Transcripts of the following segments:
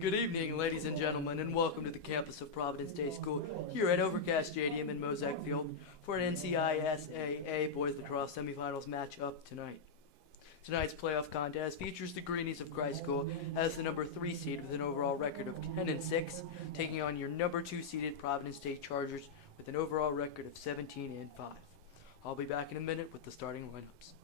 Good evening, ladies and gentlemen, and welcome to the campus of Providence Day School here at Overcast Stadium in Mosaic Field for an NCISAA Boys Lacrosse Semifinals matchup tonight. Tonight's playoff contest features the Greenies of Christ School as the number 3 seed with an overall record of 10-6, taking on your number 2 seeded Providence State Chargers with an overall record of 17-5. I'll be back in a minute with the starting lineups.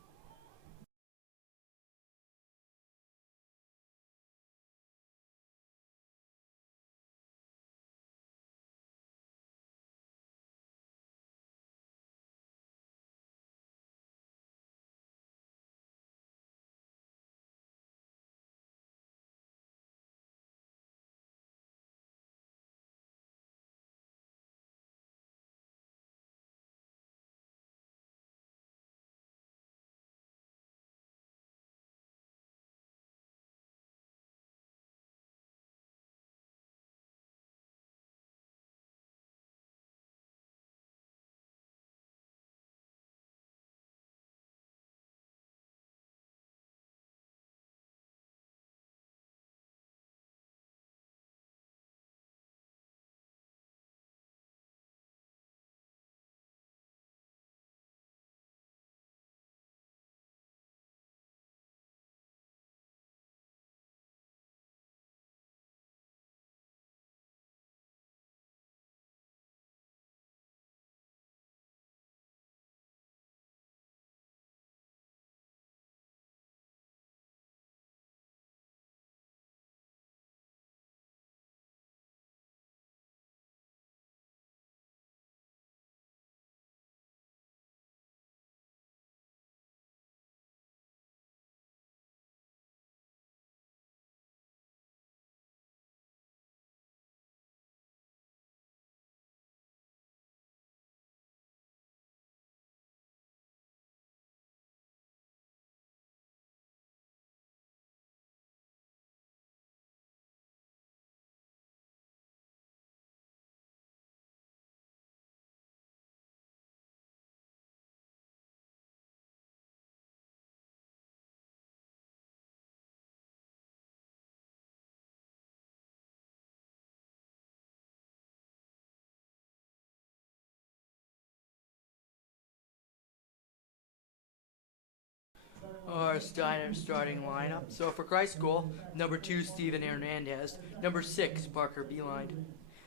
Our starting lineup. So for Christ School, number 2, Steven Hernandez. Number 6, Parker Beeline.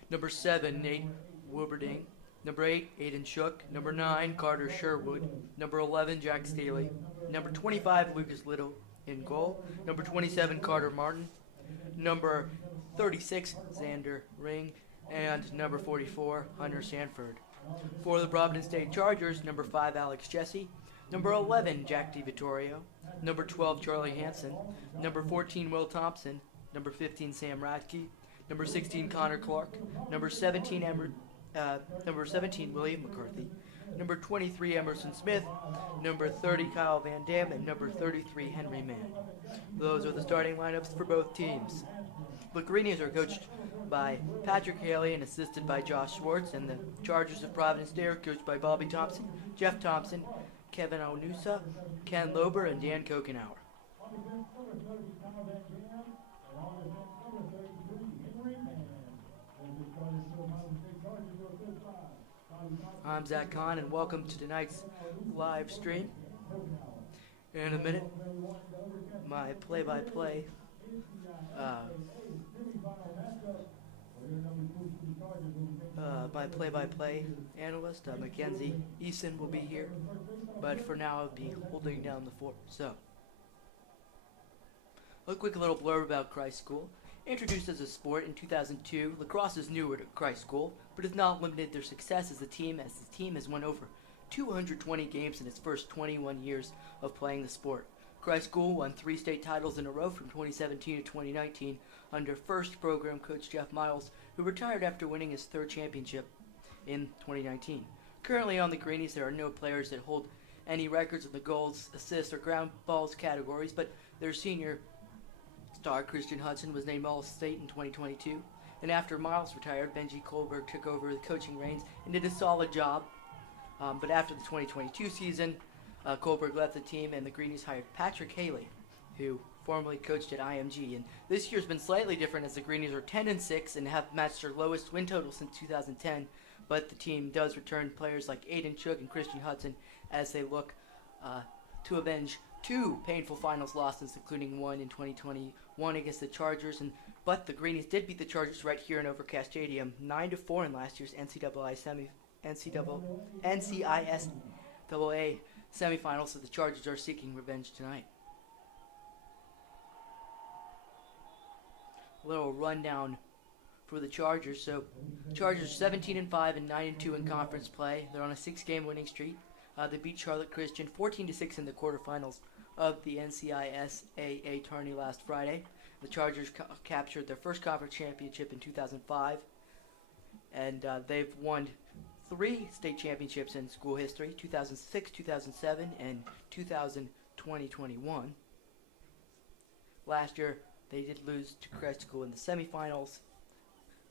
Number 7, Nate Wooberding. Number 8, Aiden Shook. Number 9, Carter Sherwood. Number 11, Jack Staley. Number 25, Lucas Little in goal. Number 27, Carter Martin. Number 36, Xander Ring. And number 44, Hunter Sanford. For the Providence State Chargers, number 5, Alex Jesse. Number 11, Jack DiVittorio. Number 12, Charlie Hansen. Number 14, Will Thompson. Number 15, Sam Radke. Number 16, Connor Clark. Number 17, William McCarthy. Number 23, Emerson Smith. Number 30, Kyle Van Dam. And number 33, Henry Mann. Those are the starting lineups for both teams. The Greenies are coached by Patrick Haley and assisted by Josh Schwartz, and the Chargers of Providence Day are coached by Bobby Thompson, Jeff Thompson, Kevin Onusa, Ken Lober, and Dan Kokenauer. I'm Zach Kahn, and welcome to tonight's live stream. In a minute, my play-by-play analyst, Mackenzie Eason, will be here, but for now I'll be holding down the fort. So, a quick little blurb about Christ School. Introduced as a sport in 2002, lacrosse is newer to Christ School, but has not limited their success as the team has won over 220 games in its first 21 years of playing the sport. Christ School won 3 state titles in a row from 2017 to 2019 under first program coach Jeff Miles, who retired after winning his 3rd championship in 2019. Currently on the Greenies, there are no players that hold any records in the goals, assists, or ground balls categories, but their senior star, Christian Hudson, was named All-State in 2022. And after Miles retired, Benji Kohlberg took over the coaching reins and did a solid job. But after the 2022 season, Kohlberg left the team, and the Greenies hired Patrick Haley, who formerly coached at IMG. And this year's been slightly different as the Greenies are 10-6 and have matched their lowest win total since 2010. But the team does return players like Aiden Chook and Christian Hudson as they look to avenge two painful finals losses, including one in 2021 against the Chargers. But the Greenies did beat the Chargers right here in Overcast Stadium, 9-4 in last year's NCISAA semifinals. So the Chargers are seeking revenge tonight. A little rundown for the Chargers. So Chargers 17-5 and 9-2 in conference play. They're on a 6-game winning streak. They beat Charlotte Christian 14-6 in the quarterfinals of the NCISAA tourney last Friday. The Chargers captured their first conference championship in 2005, and they've won 3 state championships in school history: 2006, 2007, and 2021. Last year, they did lose to Christ School in the semifinals.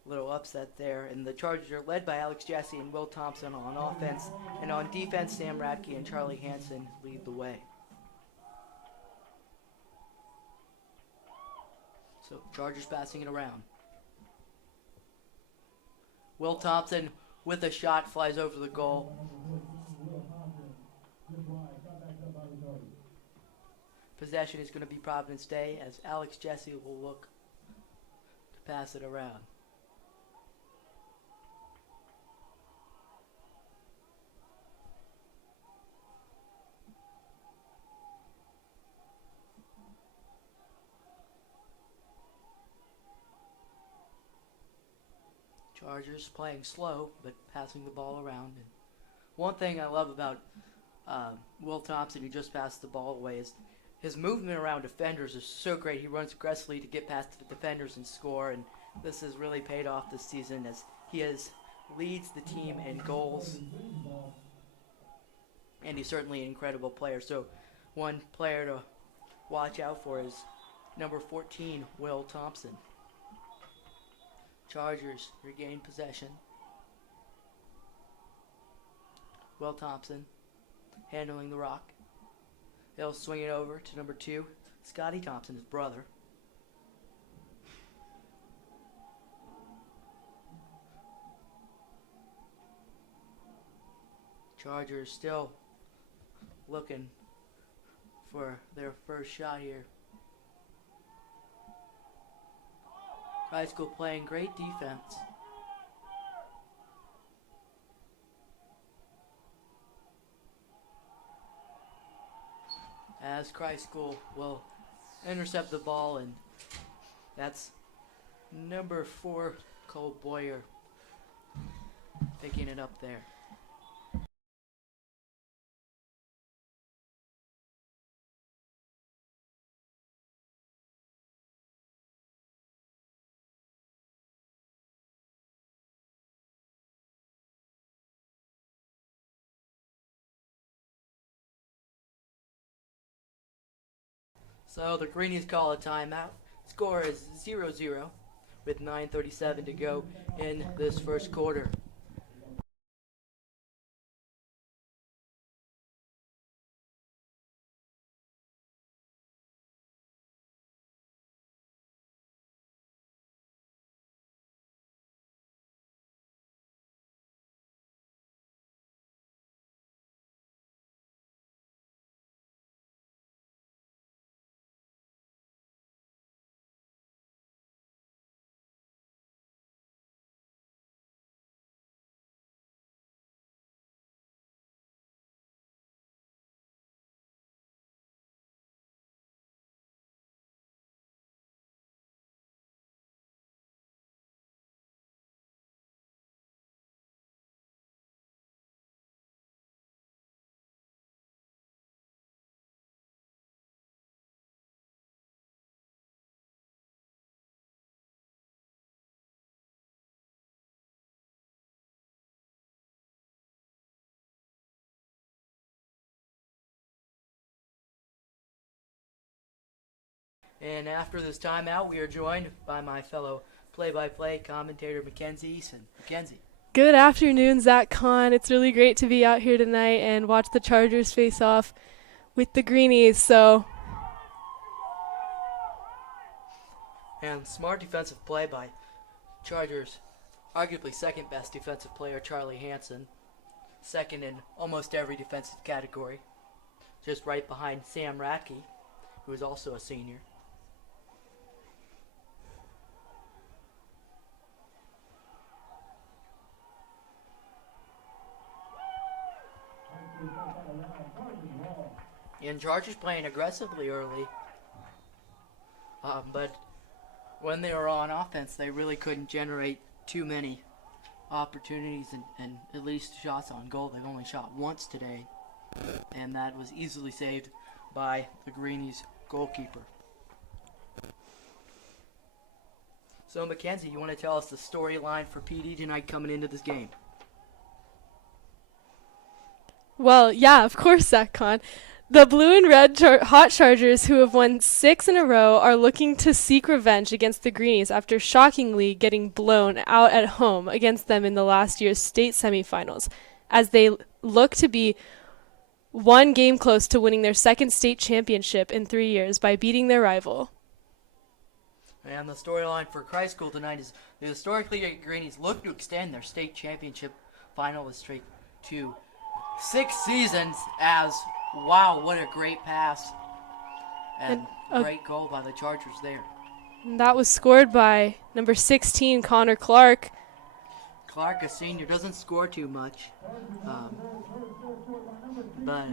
Little upset there, and the Chargers are led by Alex Jesse and Will Thompson on offense, and on defense, Sam Radke and Charlie Hansen lead the way. So Chargers passing it around. Will Thompson with a shot flies over the goal. Possession is going to be Providence Day as Alex Jesse will look to pass it around. Chargers playing slow, but passing the ball around. And one thing I love about Will Thompson, who just passed the ball away, is his movement around defenders is so great. He runs aggressively to get past the defenders and score, and this has really paid off this season as he leads the team in goals. And he's certainly an incredible player. So one player to watch out for is number 14, Will Thompson. Chargers regain possession. Will Thompson handling the rock. He'll swing it over to number 2, Scotty Thompson, his brother. Chargers still looking for their first shot here. High School playing great defense. As Christ School will intercept the ball, and that's number 4, Cole Boyer, picking it up there. So the Greenies call a timeout. Score is 0-0 with 9:37 to go in this first quarter. And after this timeout, we are joined by my fellow play-by-play commentator, Mackenzie Eason. Mackenzie. Good afternoon, Zach Kahn. It's really great to be out here tonight and watch the Chargers face off with the Greenies. So And smart defensive play by Chargers, arguably second best defensive player Charlie Hansen, second in almost every defensive category, just right behind Sam Ratke, who is also a senior. And Chargers playing aggressively early, but when they were on offense, they really couldn't generate too many opportunities and at least shots on goal. They've only shot once today, and that was easily saved by the Greenies goalkeeper. So Mackenzie, you want to tell us the storyline for PD tonight coming into this game? Well, yeah, of course, Zach Kahn. The blue and red Hot Chargers, who have won 6 in a row, are looking to seek revenge against the Greenies after shockingly getting blown out at home against them in the last year's state semifinals, as they look to be one game close to winning their second state championship in 3 years by beating their rival. And the storyline for Christ School tonight is the historically Greenies look to extend their state championship finalist streak to 6 seasons as, wow, what a great pass. And a great goal by the Chargers there. And that was scored by number 16, Connor Clark. Clark, a senior, doesn't score too much. But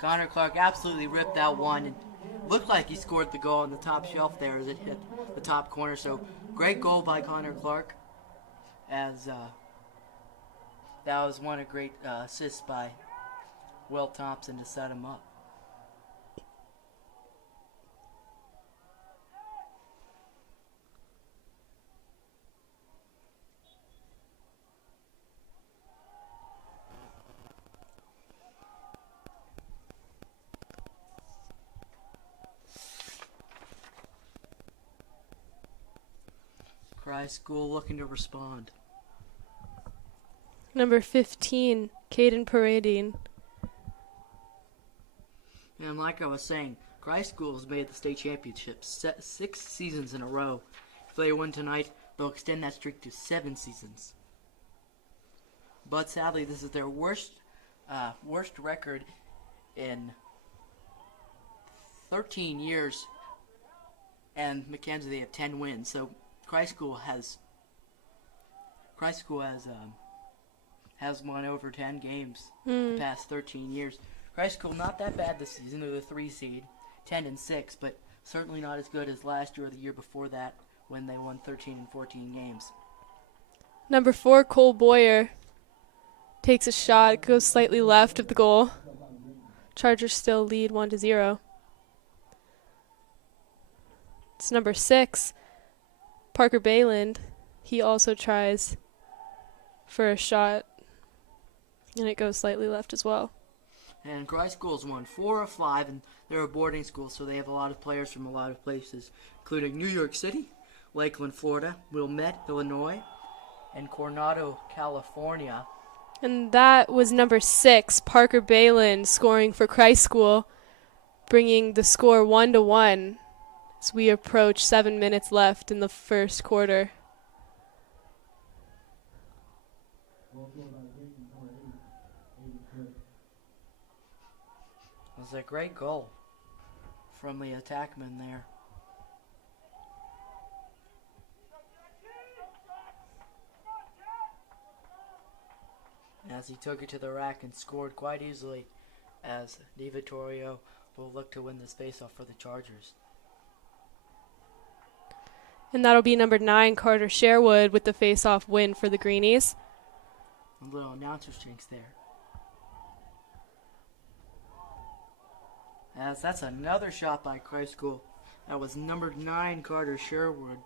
Connor Clark absolutely ripped that one and looked like he scored the goal on the top shelf there as it hit the top corner. So great goal by Connor Clark, as that was one of great assists by Will Thompson to set him up. Christ School looking to respond. Number 15, Caden Paradine. And like I was saying, Christ School has made the state championship 6 seasons in a row. If they win tonight, they'll extend that streak to 7 seasons. But sadly, this is their worst record in 13 years. And Mackenzie, they have 10 wins. So Christ School has won over 10 games the past 13 years. Christ School not that bad this season. They're the 3 seed, 10-6, but certainly not as good as last year or the year before that when they won 13 and 14 games. Number 4, Cole Boyer takes a shot, goes slightly left of the goal. Chargers still lead 1-0. It's number 6, Parker Bayland. He also tries for a shot, and it goes slightly left as well. And Christ School's won 4 of 5, and they're a boarding school, so they have a lot of players from a lot of places, including New York City, Lakeland, Florida, Wilmette, Illinois, and Coronado, California. And that was number 6, Parker Bayland, scoring for Christ School, bringing the score 1-1 as we approach 7 minutes left in the first quarter. It was a great goal from the attackman there. As he took it to the rack and scored quite easily, as Di Vittorio will look to win this faceoff for the Chargers. And that'll be number 9, Carter Sherwood, with the face-off win for the Greenies. A little announcer's jinx there. As that's another shot by Christ School. That was number 9, Carter Sherwood.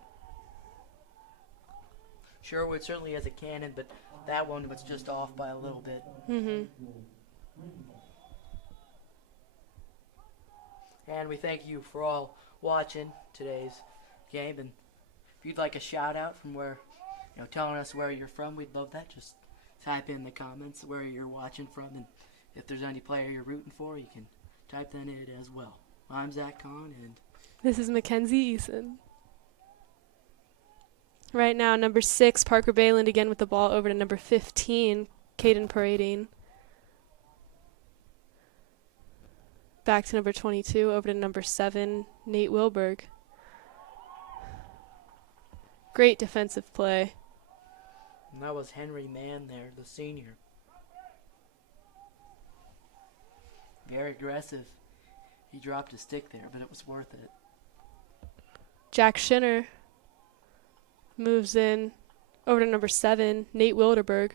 Sherwood certainly has a cannon, but that one was just off by a little bit. And we thank you for all watching today's game. And if you'd like a shout out from where, telling us where you're from, we'd love that. Just type in the comments where you're watching from, and if there's any player you're rooting for, you can type that in as well. I'm Zach Kahn, and this is Mackenzie Eason. Right now, number 6, Parker Bayland again with the ball over to number 15, Caden Paradine. Back to number 22, over to number 7, Nate Wilberg. Great defensive play. And that was Henry Mann there, the senior. Very aggressive. He dropped a stick there, but it was worth it. Jack Schinner moves in over to number 7, Nate Wilderberg.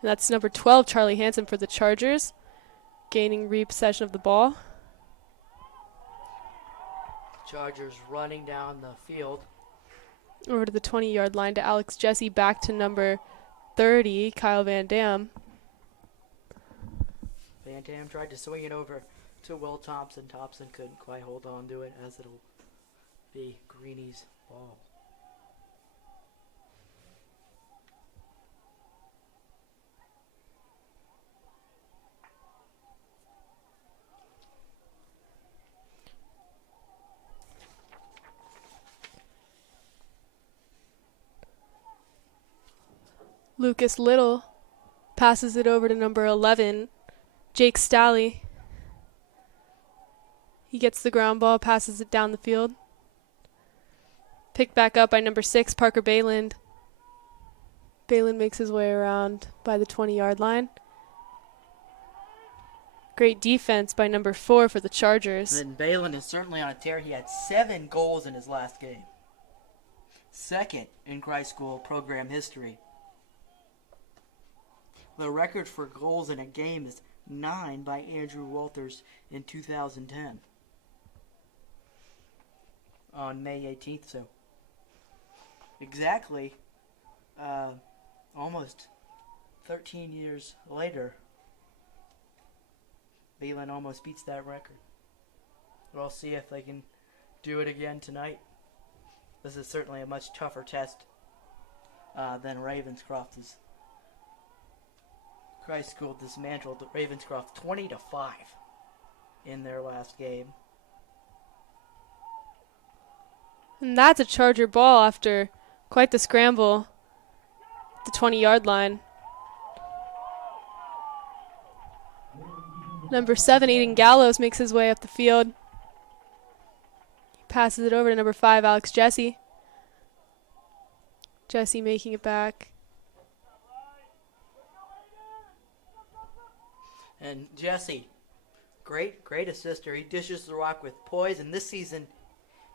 And that's number 12, Charlie Hansen for the Chargers, gaining repossession of the ball. Chargers running down the field. Over to the 20-yard line to Alex Jesse, back to number 30, Kyle Van Dam. Van Dam tried to swing it over to Will Thompson. Thompson couldn't quite hold on to it, as it'll be Greenie's ball. Lucas Little passes it over to number 11, Jake Stalley. He gets the ground ball, passes it down the field. Picked back up by number 6, Parker Bayland. Bayland makes his way around by the 20-yard line. Great defense by number 4 for the Chargers. And Bayland is certainly on a tear. He had 7 goals in his last game. Second in Christ School program history. The record for goals in a game is 9 by Andrew Walters in 2010. On May 18th, so exactly almost 13 years later, Bayland almost beats that record. We'll see if they can do it again tonight. This is certainly a much tougher test than Ravenscroft's. Christ School dismantled Ravenscroft 20-5 in their last game. And that's a Charger ball after quite the scramble at the 20-yard line. Number 7, Aiden Gallows, makes his way up the field. He passes it over to number 5, Alex Jesse. Jesse making it back. And Jesse, great assister. He dishes the rock with poise, and this season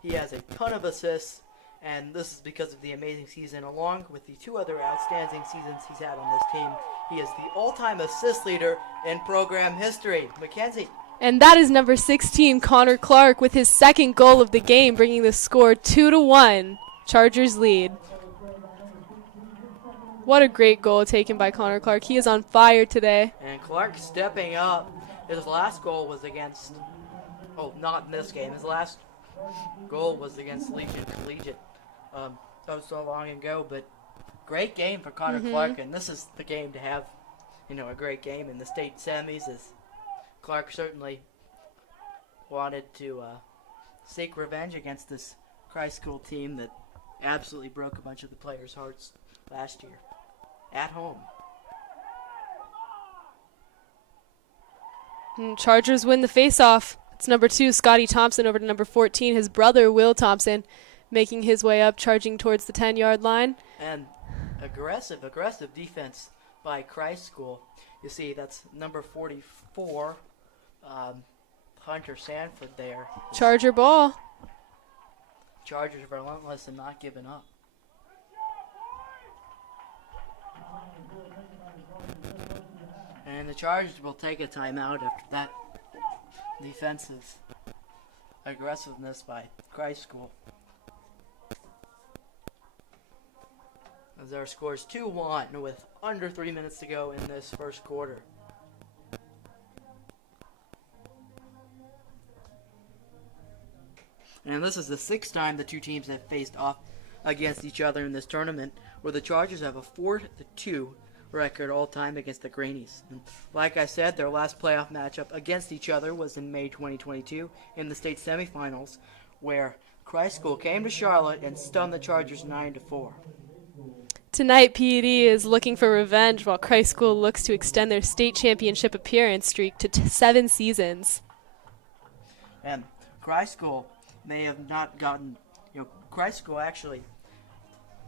he has a ton of assists, and this is because of the amazing season, along with the 2 other outstanding seasons he's had on this team. He is the all-time assist leader in program history. Mackenzie. And that is number 16, Connor Clark, with his 2nd goal of the game, bringing the score 2-1. Chargers lead. What a great goal taken by Connor Clark. He is on fire today. And Clark stepping up. His last goal was against, not in this game. His last goal was against Legion Collegiate. That was so long ago, but great game for Connor Clark. And this is the game to have, a great game in the state semis, as Clark certainly wanted to seek revenge against this Christ School team that absolutely broke a bunch of the players' hearts last year at home. And Chargers win the face-off. It's number 2, Scotty Thompson, over to number 14, his brother, Will Thompson, making his way up, charging towards the 10-yard line. And aggressive defense by Christ School. You see, that's number 44, Hunter Sanford there. Charger ball. Chargers are relentless and not giving up. And the Chargers will take a timeout after that defensive aggressiveness by Christ School. As our score is 2-1 with under 3 minutes to go in this first quarter. And this is the 6th time the two teams have faced off against each other in this tournament, where the Chargers have a 4-2 record all-time against the Greenies. And like I said, their last playoff matchup against each other was in May 2022 in the state semifinals, where Christ School came to Charlotte and stunned the Chargers 9-4. Tonight, PED is looking for revenge while Christ School looks to extend their state championship appearance streak to 7 seasons. And Christ School may have not gotten, Christ School actually,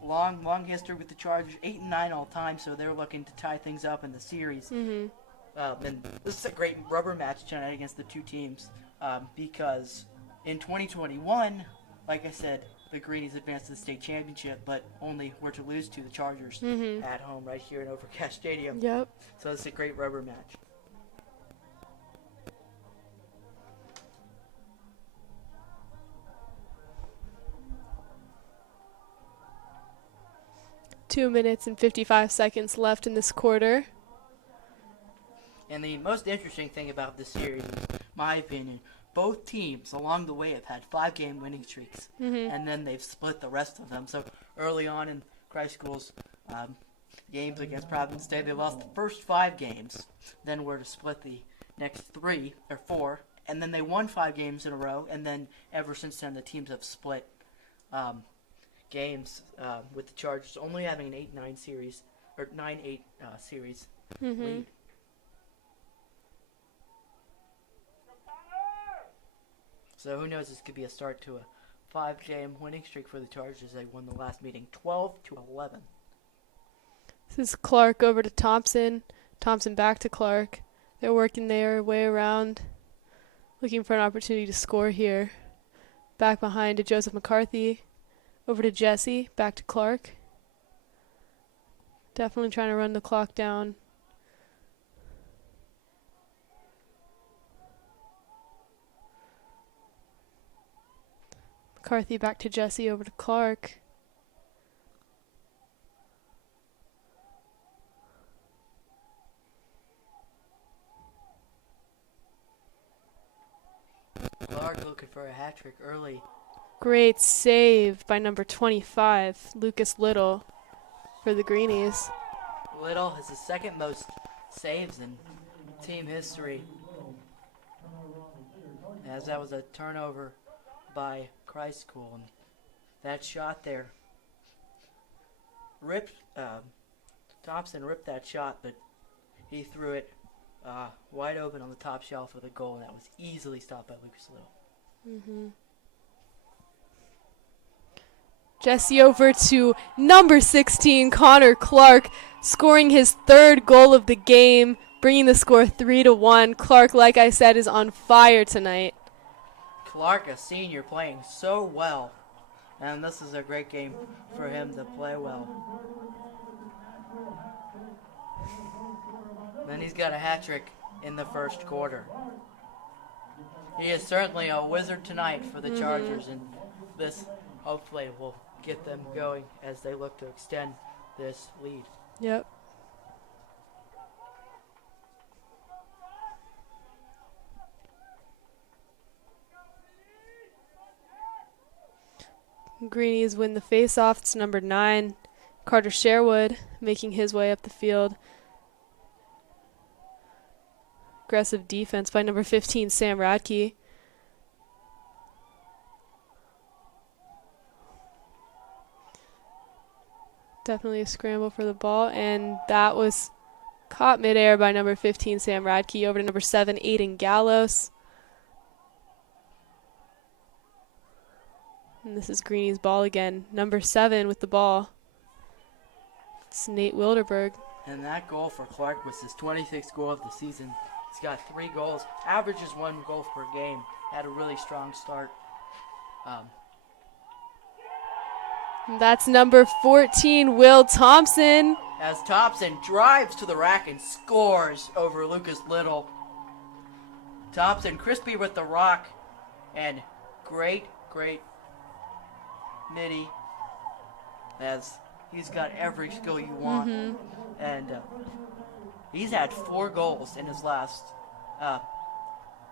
long history with the Chargers, 8-9 all time, so they're looking to tie things up in the series. Mm-hmm. And this is a great rubber match tonight against the two teams because in 2021, like I said, the Greenies advanced to the state championship, but only were to lose to the Chargers at home right here in Overcast Stadium. Yep. So it's a great rubber match. Two minutes and 55 seconds left in this quarter. And the most interesting thing about this series, in my opinion, both teams along the way have had 5-game winning streaks, and then they've split the rest of them. So early on in Christ School's games against Providence, they lost the first 5 games, then were to split the next 3 or 4, and then they won 5 games in a row, and then ever since then the teams have split games with the Chargers only having an 8-9 series or 9-8 series lead. So who knows, this could be a start to a 5-game winning streak for the Chargers. They won the last meeting 12-11. This is Clark over to Thompson. Thompson back to Clark. They're working their way around, looking for an opportunity to score here. Back behind to Joseph McCarthy. Over to Jesse. Back to Clark. Definitely trying to run the clock down. McCarthy back to Jesse, over to Clark. Clark looking for a hat trick early. Great save by number 25, Lucas Little, for the Greenies. Little has the second most saves in team history, as that was a turnover by Christ School. And that shot there Thompson ripped that shot, but he threw it wide open on the top shelf of the goal, and that was easily stopped by Lucas Little. Jesse over to number 16, Connor Clark, scoring his 3rd goal of the game, bringing the score 3-1. Clark, like I said, is on fire tonight. Clark, a senior, playing so well, and this is a great game for him to play well. Then he's got a hat trick in the first quarter. He is certainly a wizard tonight for the Chargers, and this hopefully will get them going as they look to extend this lead. Yep. Greenies win the face-off. It's number 9, Carter Sherwood, making his way up the field. Aggressive defense by number 15, Sam Radke. Definitely a scramble for the ball, and that was caught midair by number 15, Sam Radke, over to number 7, Aiden Gallos. And this is Greenie's ball again. Number 7 with the ball. It's Nate Wilderberg. And that goal for Clark was his 26th goal of the season. He's got 3 goals, averages 1 goal per game. Had a really strong start. And that's number 14, Will Thompson. As Thompson drives to the rack and scores over Lucas Little. Thompson crispy with the rock, and great midi, as he's got every skill you want. And he's had 4 goals in his last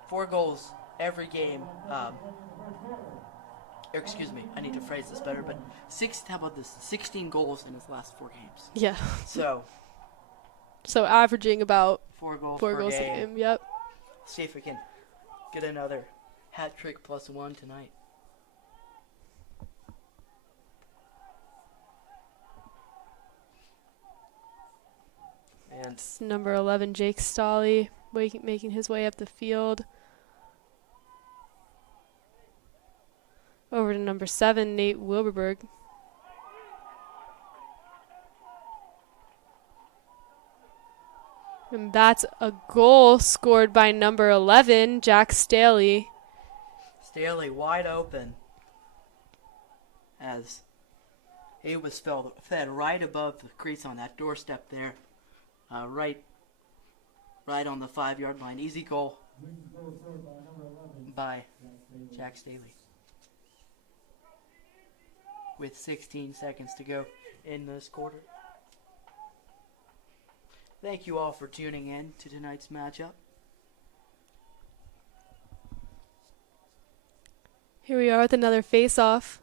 4 goals every game. Excuse me, I need to phrase this better, but how about this? 16 goals in his last 4 games. Yeah. So averaging about 4 goals a per game. game. Yep. See if we can get another hat trick plus 1 tonight. And It's number 11, Jake Stolley, making his way up the field. Over to number 7, Nate Wilberberg. And that's a goal scored by number 11, Jack Staley. Staley wide open as he was fed right above the crease on that doorstep there, right on the 5-yard line. Easy goal by Jack Staley. With 16 seconds to go in this quarter. Thank you all for tuning in to tonight's matchup. Here we are with another face-off.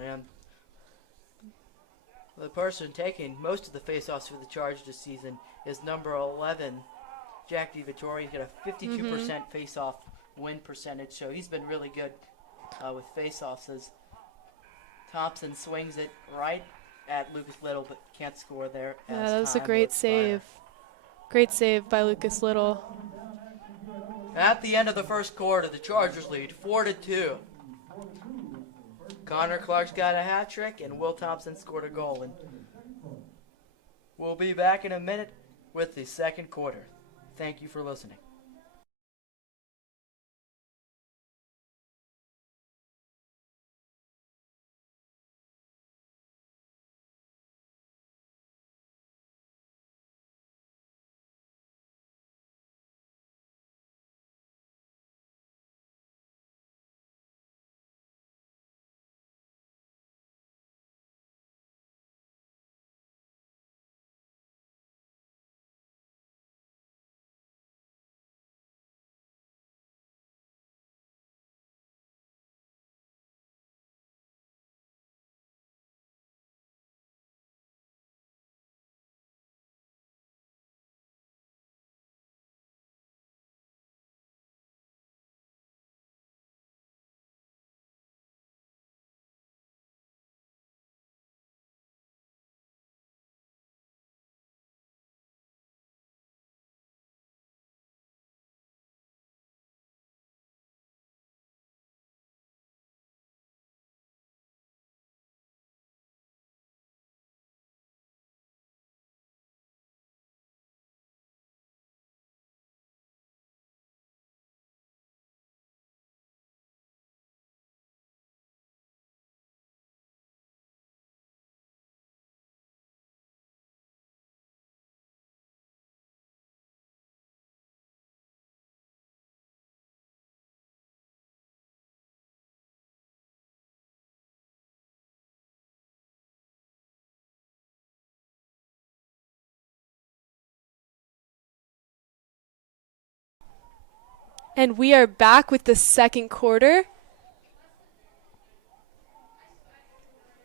And the person taking most of the face-offs for the Charge this season is number 11, Jack DiVittorio. He's got a 52% face-off win percentage, so he's been really good with face-offs as Thompson swings it right at Lucas Little, but can't score there. Yeah, that was a great save. Great save by Lucas Little. At the end of the first quarter, the Chargers lead 4-2. Connor Clark's got a hat trick, and Will Thompson scored a goal. And we'll be back in a minute with the second quarter. Thank you for listening. And we are back with the second quarter.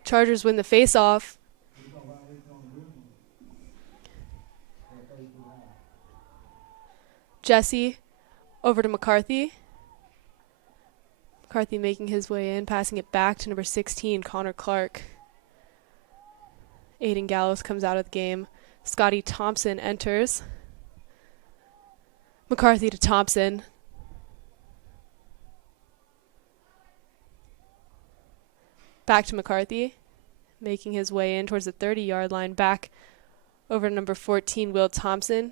Chargers win the face-off. Jesse over to McCarthy. McCarthy making his way in, passing it back to number 16, Connor Clark. Aiden Gallows comes out of the game. Scotty Thompson enters. McCarthy to Thompson. Back to McCarthy, making his way in towards the 30-yard line. Back over to number 14, Will Thompson.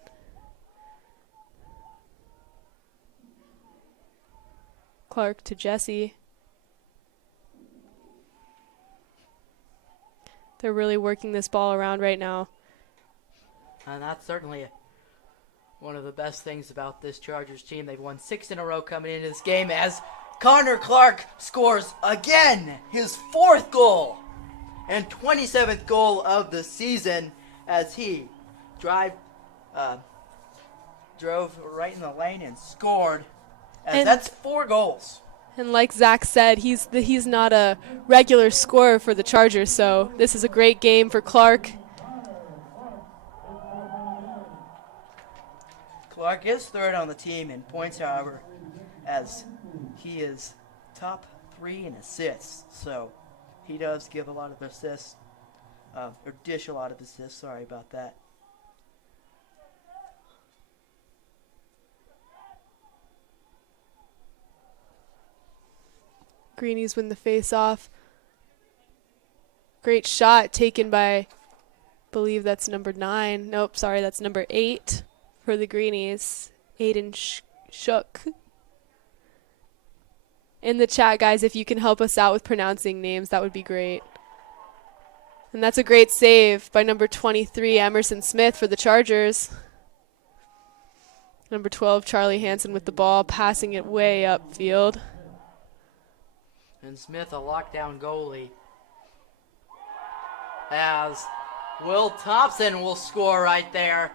Clark to Jesse. They're really working this ball around right now. And that's certainly one of the best things about this Chargers team. They've won 6 in a row coming into this game as Connor Clark scores again, his 4th goal and 27th goal of the season as he drove right in the lane and scored. And that's 4 goals. And like Zach said, he's not a regular scorer for the Chargers, so this is a great game for Clark. Clark is 3rd on the team in points, however, as he is top 3 in assists, so he does give a lot of assists, or dish a lot of assists, sorry about that. Greenies win the face-off. Great shot taken by, believe that's number 9. Nope, sorry, that's number 8 for the Greenies. Aiden Shook. In the chat, guys, if you can help us out with pronouncing names, that would be great. And that's a great save by number 23, Emerson Smith, for the Chargers. Number 12, Charlie Hansen with the ball, passing it way upfield. And Smith, a lockdown goalie. As Will Thompson will score right there.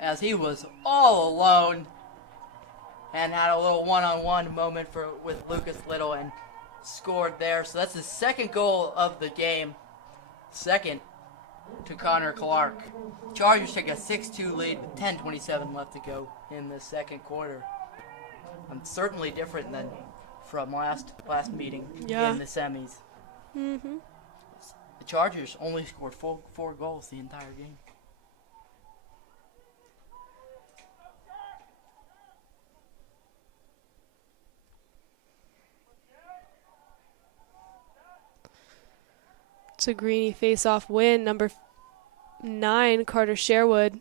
As he was all alone and had a little one-on-one moment with Lucas Little and scored there. So that's his second goal of the game. Second to Connor Clark. Chargers take a 6-2 lead with 10:27 left to go in the second quarter. Certainly different than from last meeting in the semis. Mm-hmm. The Chargers only scored four goals the entire game. It's a Greenie face-off win. Number 9, Carter Sherwood.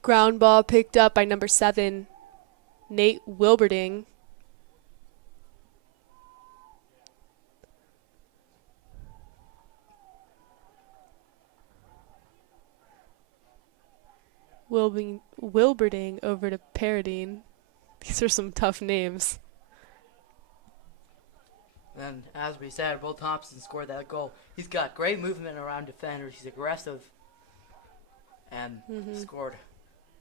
Ground ball picked up by number 7, Nate Wilberding. Wilberding over to Paradine. These are some tough names. And as we said, Will Thompson scored that goal. He's got great movement around defenders. He's aggressive and scored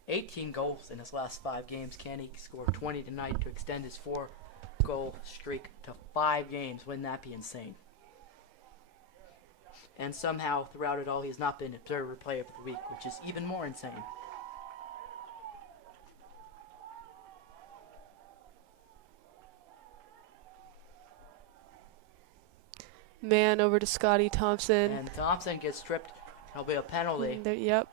18 goals in his last 5 games. Can he score 20 tonight to extend his 4-goal streak to 5 games? Wouldn't that be insane? And somehow, throughout it all, he has not been Observer Player of the Week, which is even more insane. Man over to Scotty Thompson. And Thompson gets stripped. That'll be a penalty. Yep.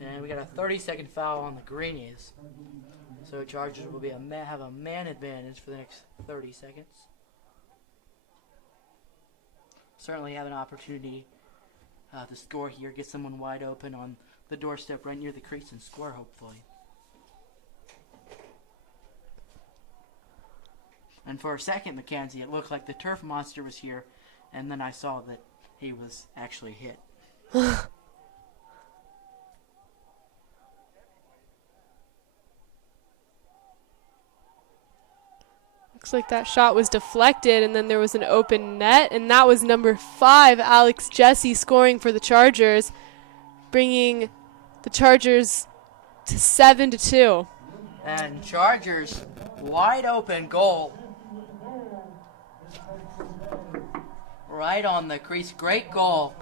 And we got a 30-second foul on the Greenies. So Chargers will have a man advantage for the next 30 seconds. Certainly have an opportunity to score here, get someone wide open on the doorstep right near the crease and score, hopefully. And for a second, Mackenzie, it looked like the turf monster was here, and then I saw that he was actually hit. Looks like that shot was deflected, and then there was an open net, and that was number 5, Alex Jesse, scoring for the Chargers, bringing the Chargers to 7-2. And Chargers, wide open goal. Right on the crease. Great goal.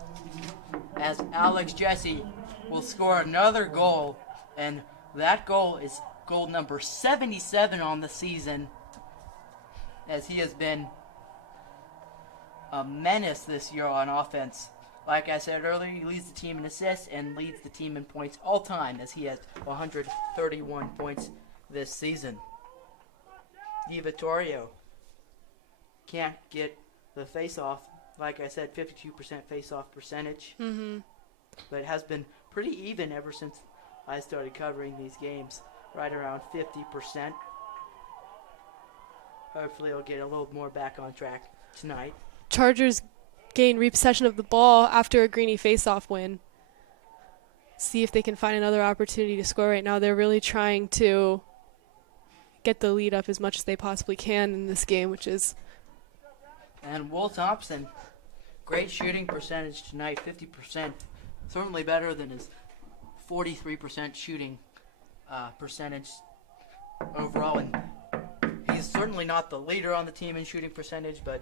As Alex Jesse will score another goal. And that goal is goal number 77 on the season. As he has been a menace this year on offense. Like I said earlier, he leads the team in assists and leads the team in points all time, as he has 131 points this season. Di Vittorio can't get the face-off. Like I said, 52% face-off percentage. But it has been pretty even ever since I started covering these games. Right around 50%. Hopefully he'll get a little more back on track tonight. Chargers gain repossession of the ball after a Greenie face-off win. See if they can find another opportunity to score right now. They're really trying to get the lead up as much as they possibly can in this game, which is... And Will Thompson, great shooting percentage tonight, 50%. Certainly better than his 43% shooting percentage overall. And he's certainly not the leader on the team in shooting percentage, but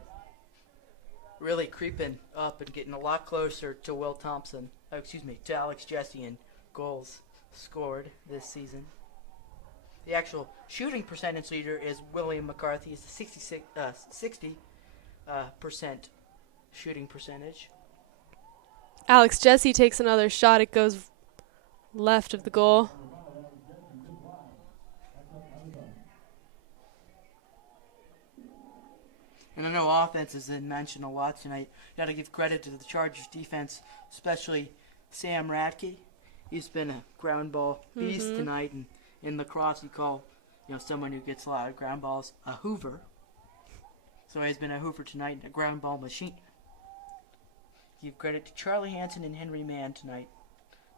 really creeping up and getting a lot closer to Will Thompson. To Alex Jesse in goals scored this season. The actual shooting percentage leader is William McCarthy. It's a 60% shooting percentage. Alex Jesse takes another shot. It goes left of the goal. And I know offense has been mentioned a lot tonight. Got to give credit to the Chargers defense, especially Sam Radke. He's been a ground ball beast tonight, and in lacrosse you call someone who gets a lot of ground balls a hoover. So he's been a hoover tonight, a ground ball machine. Give credit to Charlie Hansen and Henry Mann tonight,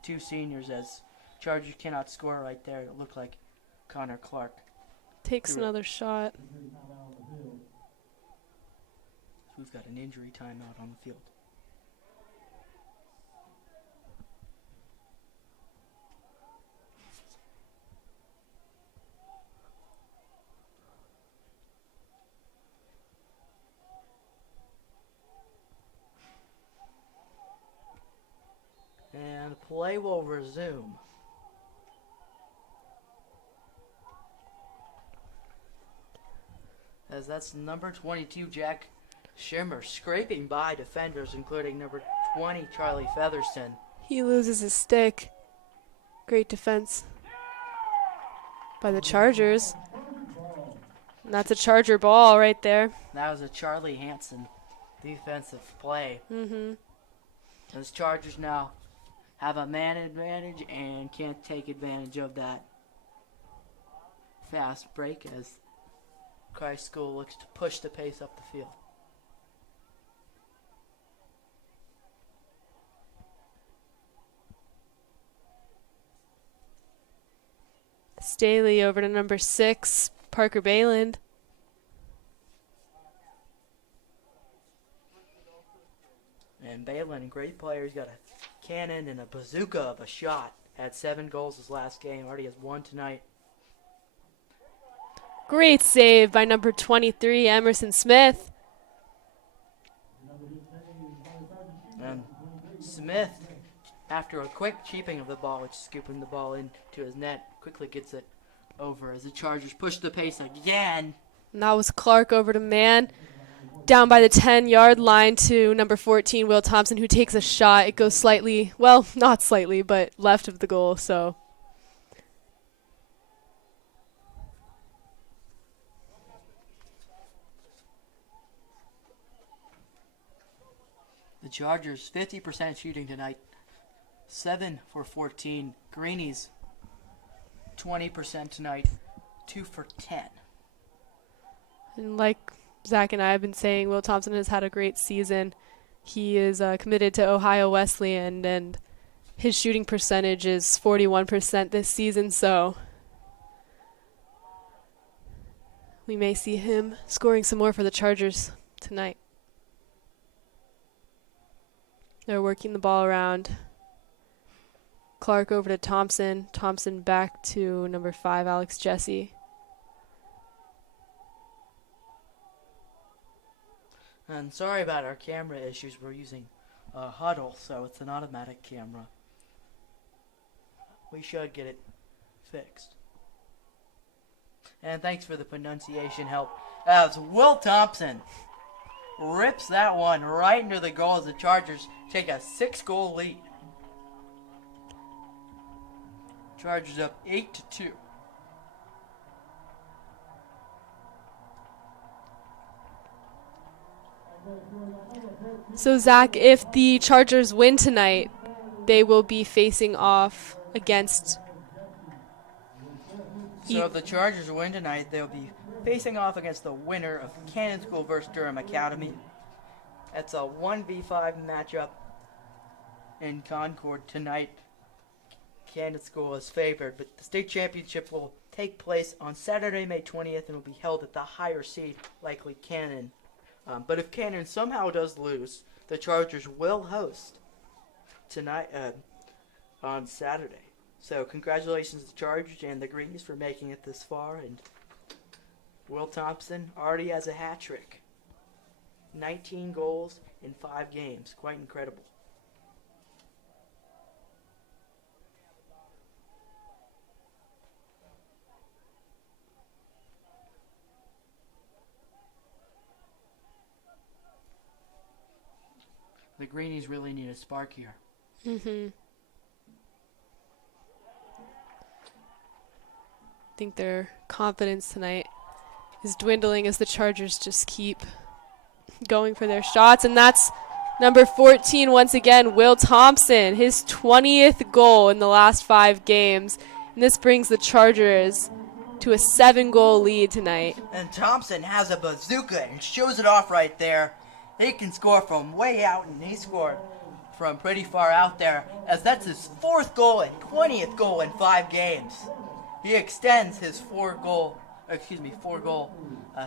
two seniors, as Chargers cannot score right there. It looked like Connor Clark Takes another shot. We've got an injury timeout on the field. And play will resume. As that's number 22, Jack Schimmer, scraping by defenders, including number 20, Charlie Featherston. He loses his stick. Great defense by the Chargers. And that's a Charger ball right there. That was a Charlie Hansen defensive play. Mm-hmm. Those Chargers now have a man advantage and can't take advantage of that fast break as Christ School looks to push the pace up the field. Staley over to number 6, Parker Bayland. And Balin, great player. He's got a cannon and a bazooka of a shot. Had 7 goals his last game. Already has 1 tonight. Great save by number 23, Emerson Smith. And Smith, after a quick cheaping of the ball, which is scooping the ball into his net, quickly gets it over as the Chargers push the pace again. And that was Clark over to Mann. Down by the 10-yard line to number 14, Will Thompson, who takes a shot. It goes slightly, well, not slightly, but left of the goal, so. The Chargers, 50% shooting tonight. 7 for 14. Greenies, 20% tonight. 2 for 10. And like Zach and I have been saying, Will Thompson has had a great season. He is committed to Ohio Wesleyan, and his shooting percentage is 41% this season, so we may see him scoring some more for the Chargers tonight. They're working the ball around. Clark over to Thompson. Thompson back to number 5, Alex Jesse. And sorry about our camera issues. We're using Huddle, so it's an automatic camera. We should get it fixed. And thanks for the pronunciation help. As Will Thompson rips that one right into the goal as the Chargers take a 6-goal lead. Chargers up 8-2. So, Zach, if the Chargers win tonight, they will be facing off against... So if the Chargers win tonight, they'll be facing off against the winner of Cannon School versus Durham Academy. That's a 1v5 matchup in Concord tonight. Cannon School is favored, but the state championship will take place on Saturday, May 20th, and will be held at the higher seed, likely Cannon. But if Cannon somehow does lose, the Chargers will host tonight on Saturday. So congratulations to the Chargers and the Greenies for making it this far, and Will Thompson already has a hat trick. 19 goals in 5 games. Quite incredible. The Greenies really need a spark here. I think their confidence tonight is dwindling as the Chargers just keep going for their shots, and that's number 14 once again, Will Thompson, his 20th goal in the last 5 games, and this brings the Chargers to a 7-goal lead tonight. And Thompson has a bazooka and shows it off right there. He can score from way out, and he scored from pretty far out there, as that's his 4th goal and 20th goal in 5 games. He extends his 4-goal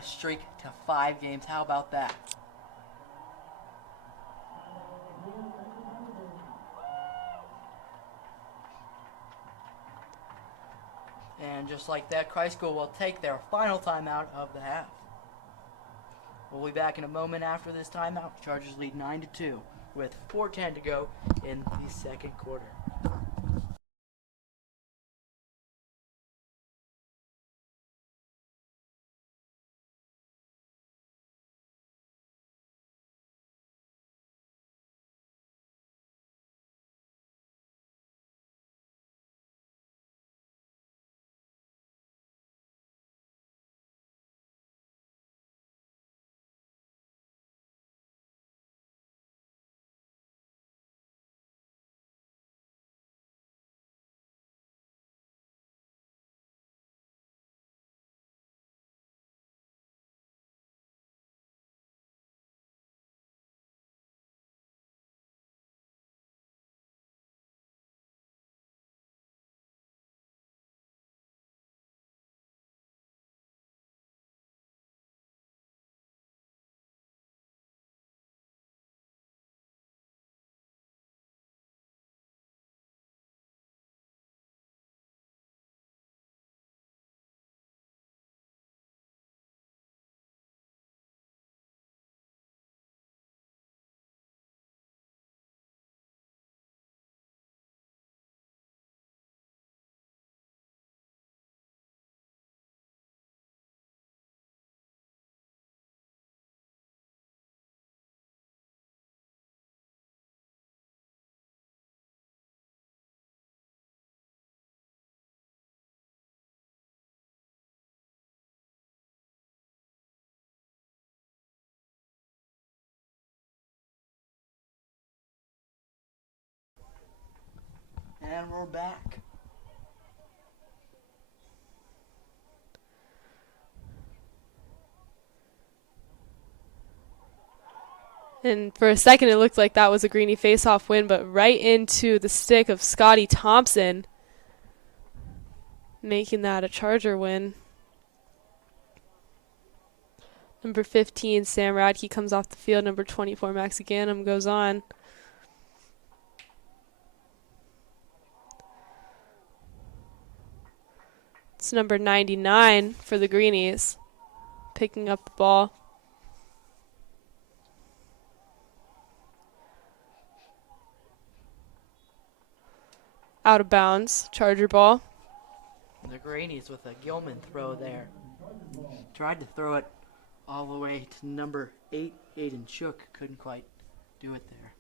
streak to 5 games. How about that? And just like that, Christ School will take their final timeout of the half. We'll be back in a moment after this timeout. Chargers lead 9-2 with 4:10 to go in the second quarter. And we're back. And for a second, it looked like that was a Greenie face-off win, but right into the stick of Scotty Thompson, making that a Charger win. Number 15, Sam Radke, comes off the field. Number 24, Max Ganum, goes on. It's number 99 for the Greenies, picking up the ball. Out of bounds, Charger ball. The Greenies with a Gilman throw there. Tried to throw it all the way to number 8, Aiden Shook. Couldn't quite do it there.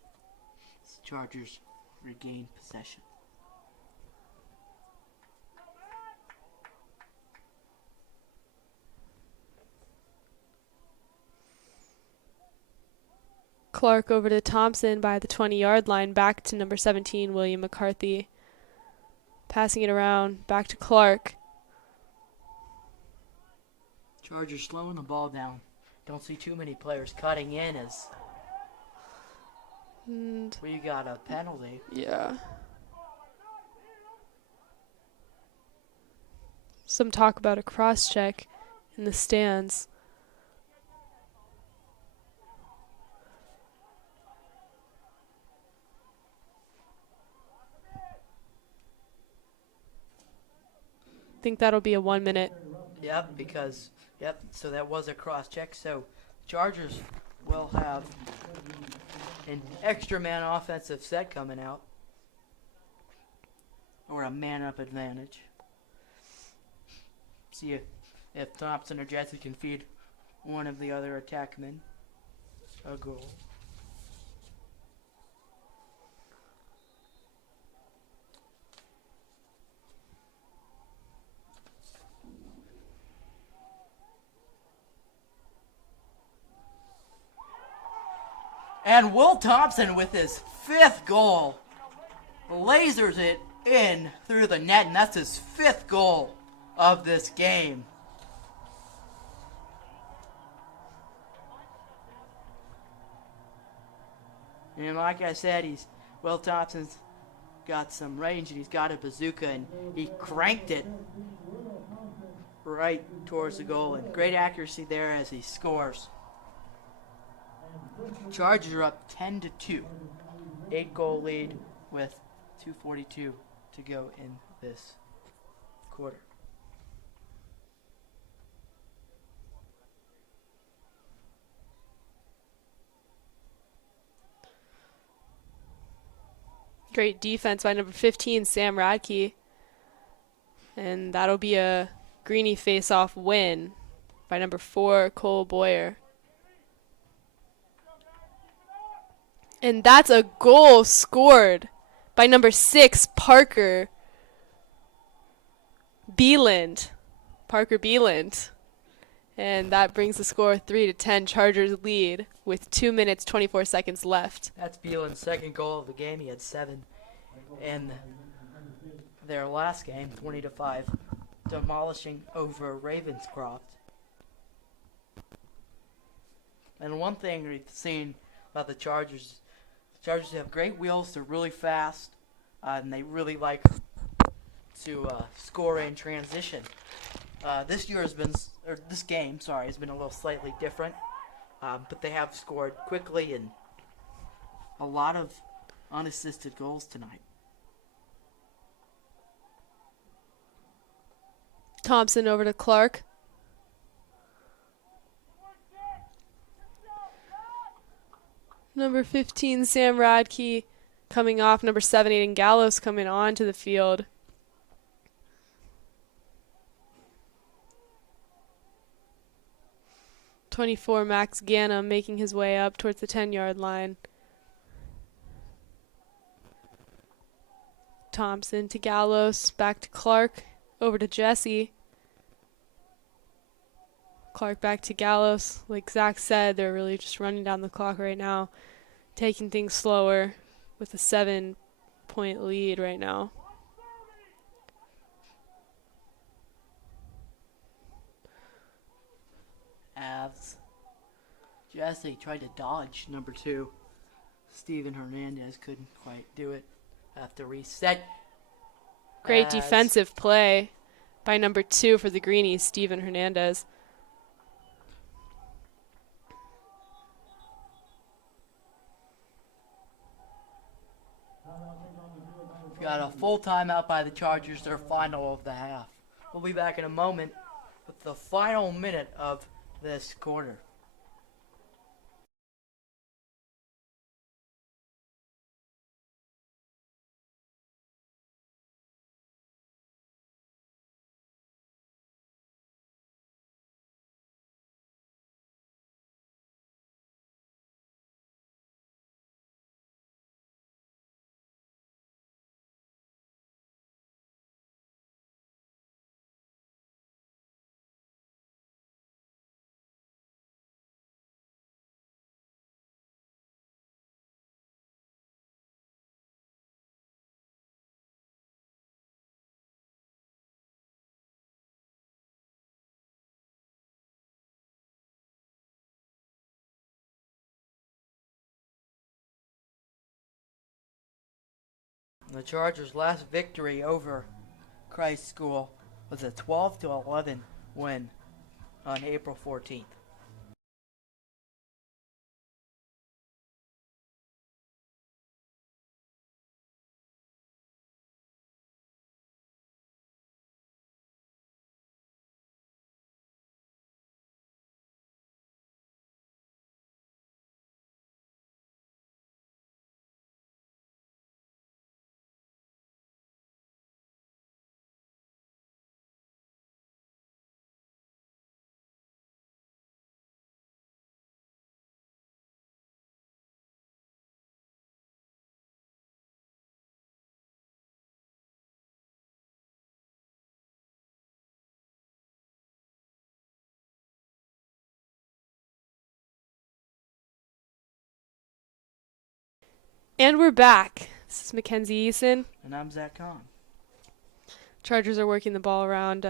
The Chargers regained possession. Clark over to Thompson by the 20-yard line, back to number 17, William McCarthy. Passing it around, back to Clark. Chargers slowing the ball down. Don't see too many players cutting in as we got a penalty. Yeah. Some talk about a cross-check in the stands. I think that'll be a 1-minute Yep, because so that was a cross check. So Chargers will have an extra man offensive set coming out, or a man up advantage. See if Thompson or Jesse can feed one of the other attackmen a goal. And Will Thompson with his 5th goal lasers it in through the net, and that's his 5th goal of this game. And like I said, Will Thompson's got some range, and he's got a bazooka, and he cranked it right towards the goal, and great accuracy there as he scores. Chargers are up 10-2, 8-goal lead with 2:42 to go in this quarter. Great defense by number 15, Sam Radke. And that'll be a Greenie face-off win by number 4, Cole Boyer. And that's a goal scored by number 6, Parker Beeland. And that brings the score 3-10, Chargers lead with 2 minutes, 24 seconds left. That's Beeland's 2nd goal of the game. He had 7 in their last game, 20-5, demolishing over Ravenscroft. And one thing we've seen about the Chargers have great wheels. They're really fast, and they really like to score in transition. This game has been a little slightly different, but they have scored quickly and a lot of unassisted goals tonight. Thompson over to Clark. Number 15, Sam Radke coming off. Number 7, Aiden Gallows coming on to the field. #24, Max Ganna making his way up towards the 10-yard line. Thompson to Gallows, back to Clark, over to Jesse. Clark back to Gallows. Like Zach said, they're really just running down the clock right now, taking things slower with a 7-point lead right now. Avs. Jesse tried to dodge number 2. Steven Hernandez couldn't quite do it. Have to reset. Great defensive play by number 2 for the Greenies, Steven Hernandez. Got a full timeout by the Chargers, their final of the half. We'll be back in a moment with the final minute of this quarter. The Chargers' last victory over Christ School was a 12-11 win on April 14th. And we're back. This is Mackenzie Eason. And I'm Zach Kahn. Chargers are working the ball around.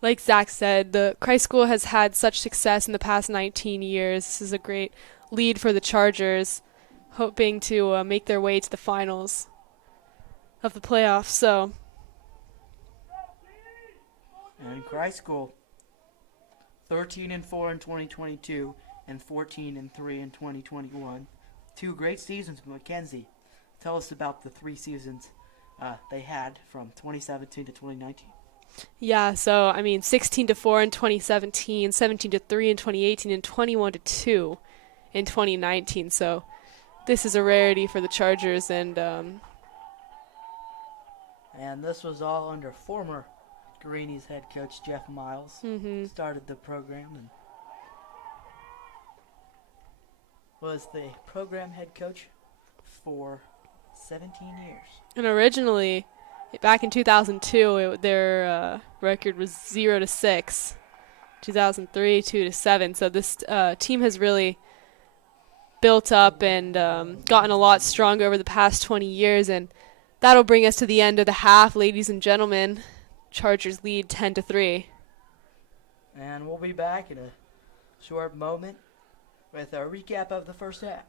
Like Zach said, the Christ School has had such success in the past 19 years. This is a great lead for the Chargers, hoping to make their way to the finals of the playoffs. So, And Christ School, 13-4 in 2022 and 14-3 in 2021. 2 great seasons, Mackenzie. Tell us about the 3 seasons they had from 2017 to 2019. yeah, so 16-4 in 2017, 17-3 in 2018, and 21-2 in 2019. So this is a rarity for the Chargers, and this was all under former Greenies head coach Jeff Miles. Started the program and was the program head coach for 17 years. And originally, back in 2002, their record was 0-6. 2003, 2-7. So this team has really built up and gotten a lot stronger over the past 20 years, and that'll bring us to the end of the half, ladies and gentlemen. Chargers lead 10-3. And we'll be back in a short moment with a recap of the first half.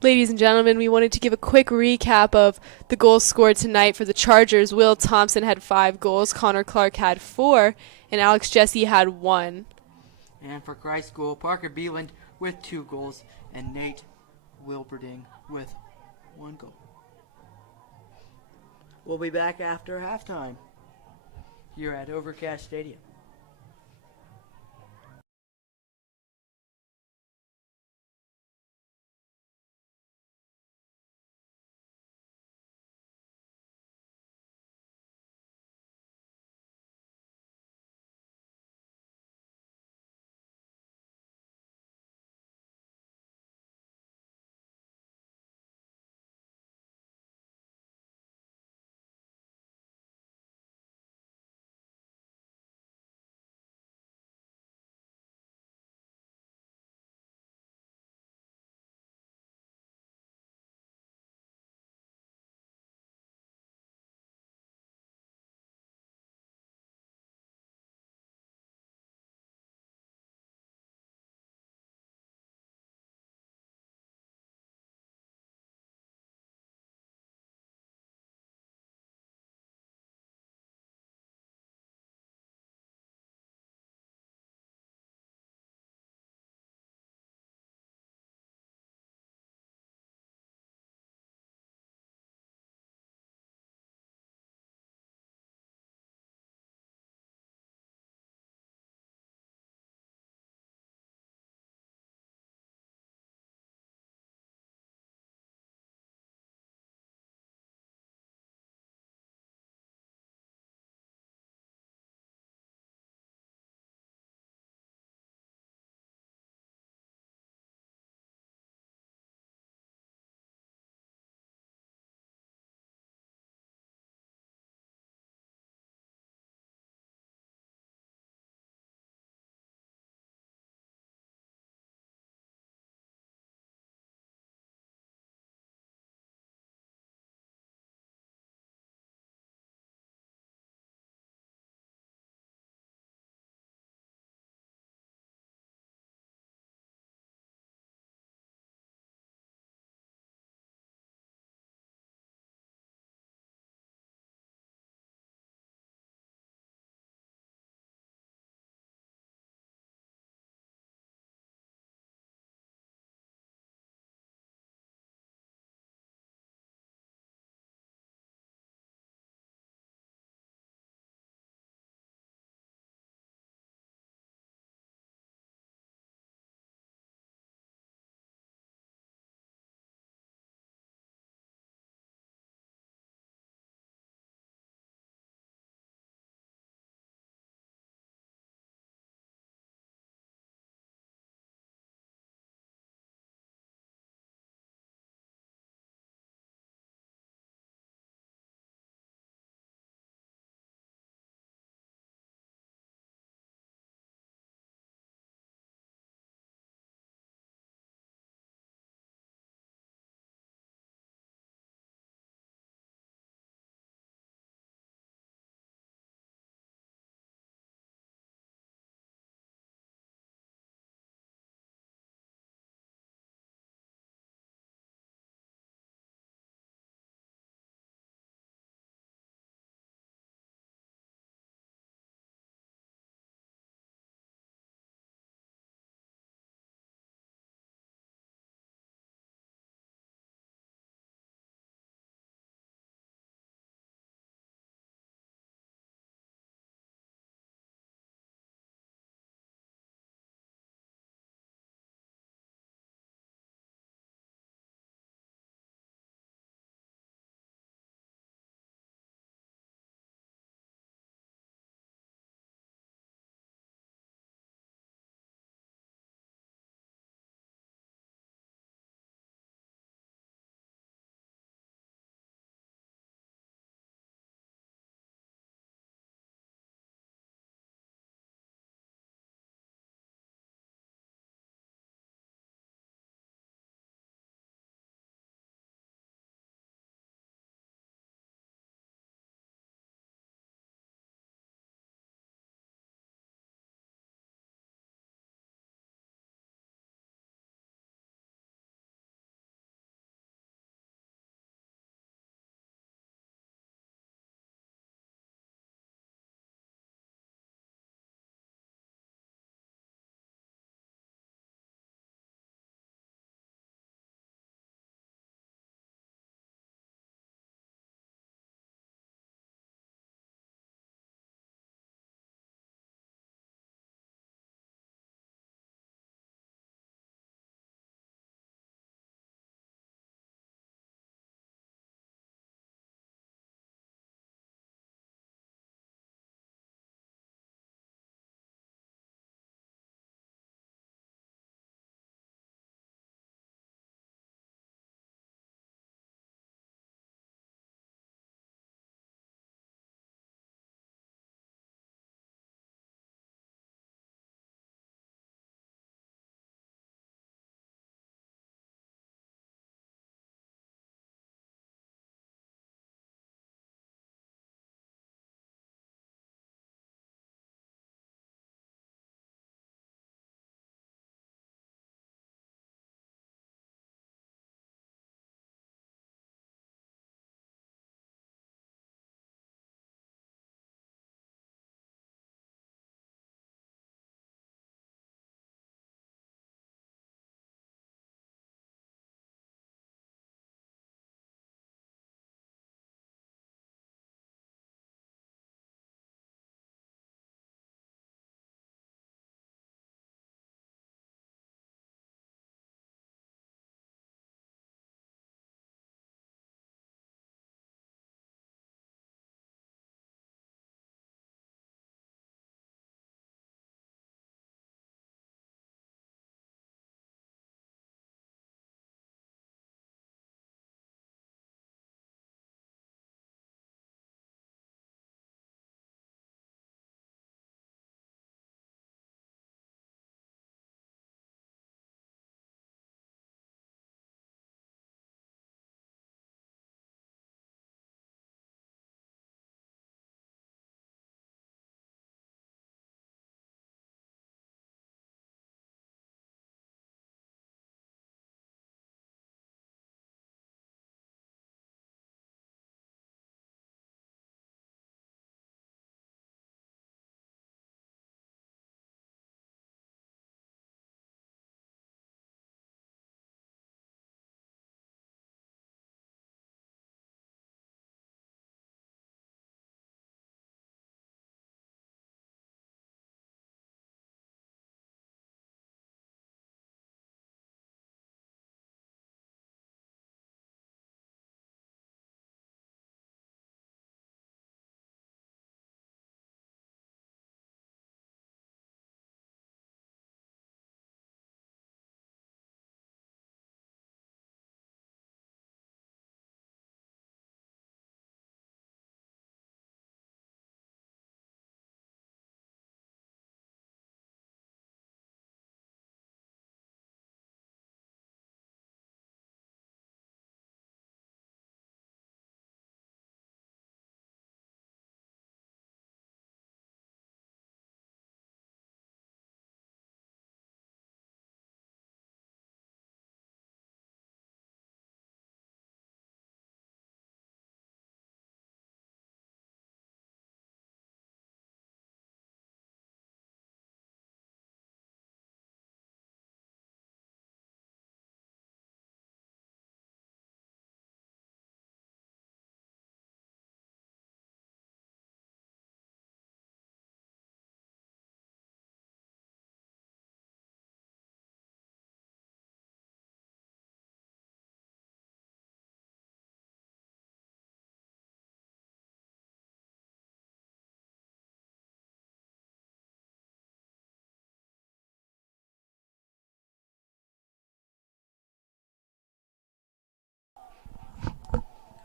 Ladies and gentlemen, we wanted to give a quick recap of the goals scored tonight for the Chargers. Will Thompson had 5 goals, Connor Clark had 4, and Alex Jesse had 1. And for Christ School, Parker Beeland with 2 goals and Nate Wilberding with 1 goal. We'll be back after halftime here at Overcast Stadium.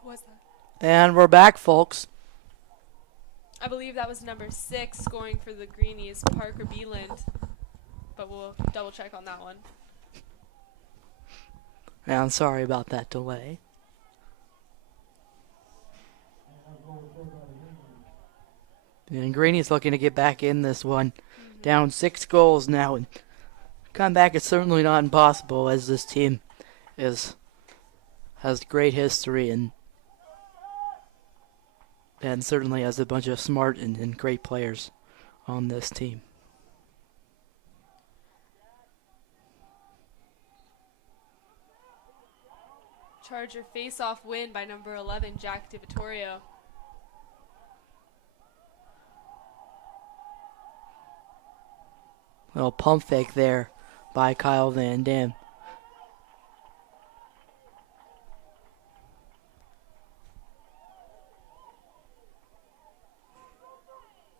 Who was that? And we're back, folks. I believe that was number 6 scoring for the Greenies, Parker Beeland. But we'll double check on that one. And I'm sorry about that delay. And Greeny's looking to get back in this one. Down 6 goals now. And comeback is certainly not impossible, as this team has great history and certainly has a bunch of smart and great players on this team. Charger face-off win by number 11, Jack DiVittorio. Little pump fake there by Kyle Van Dam.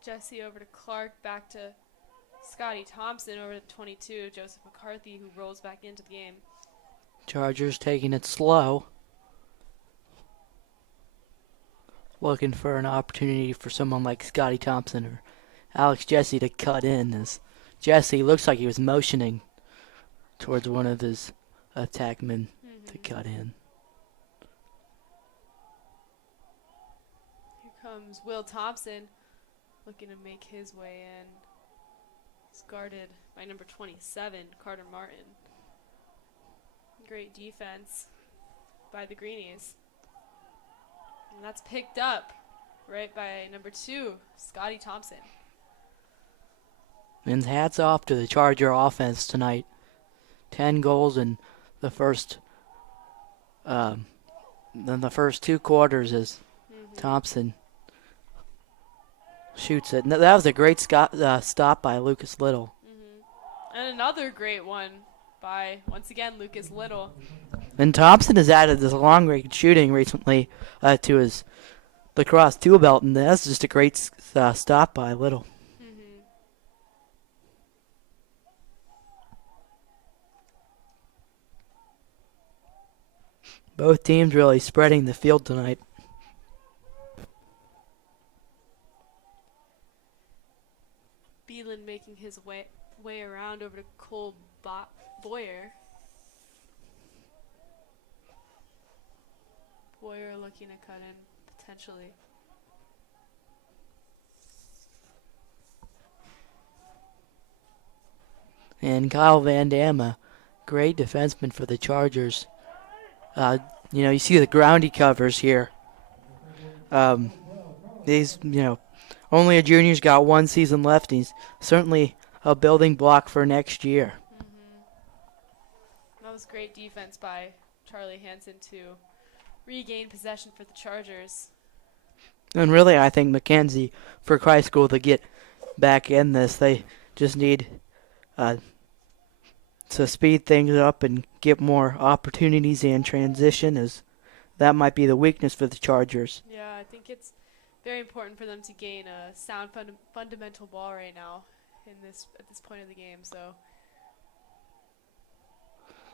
Jesse over to Clark, back to Scotty Thompson, over to 22, Joseph McCarthy, who rolls back into the game. Chargers taking it slow. Looking for an opportunity for someone like Scotty Thompson or Alex Jesse to cut in, as Jesse looks like he was motioning towards one of his attackmen to cut in. Here comes Will Thompson, looking to make his way in. He's guarded by number 27, Carter Martin. Great defense by the Greenies. And that's picked up right by number 2, Scotty Thompson. And hats off to the Charger offense tonight. 10 goals in the first 2 quarters as Thompson shoots it. And that was a great stop by Lucas Little. And another great one by, once again, Lucas Little. And Thompson has added this long-range shooting recently to his Lacrosse tool belt, and that's just a great stop by Little. Both teams really spreading the field tonight. Beeland making his way around over to Cole Boyer. Boyer looking to cut in, potentially. And Kyle Van Dam, a great defenseman for the Chargers. You see the ground he covers here. These, only a junior's got 1 season left. He's certainly a building block for next year. That was great defense by Charlie Hansen to regain possession for the Chargers. And really, I think Mackenzie for high school to get back in this, they just need to speed things up and get more opportunities in transition, as that might be the weakness for the Chargers. Yeah, I think it's very important for them to gain a sound fundamental ball right now at this point of the game. So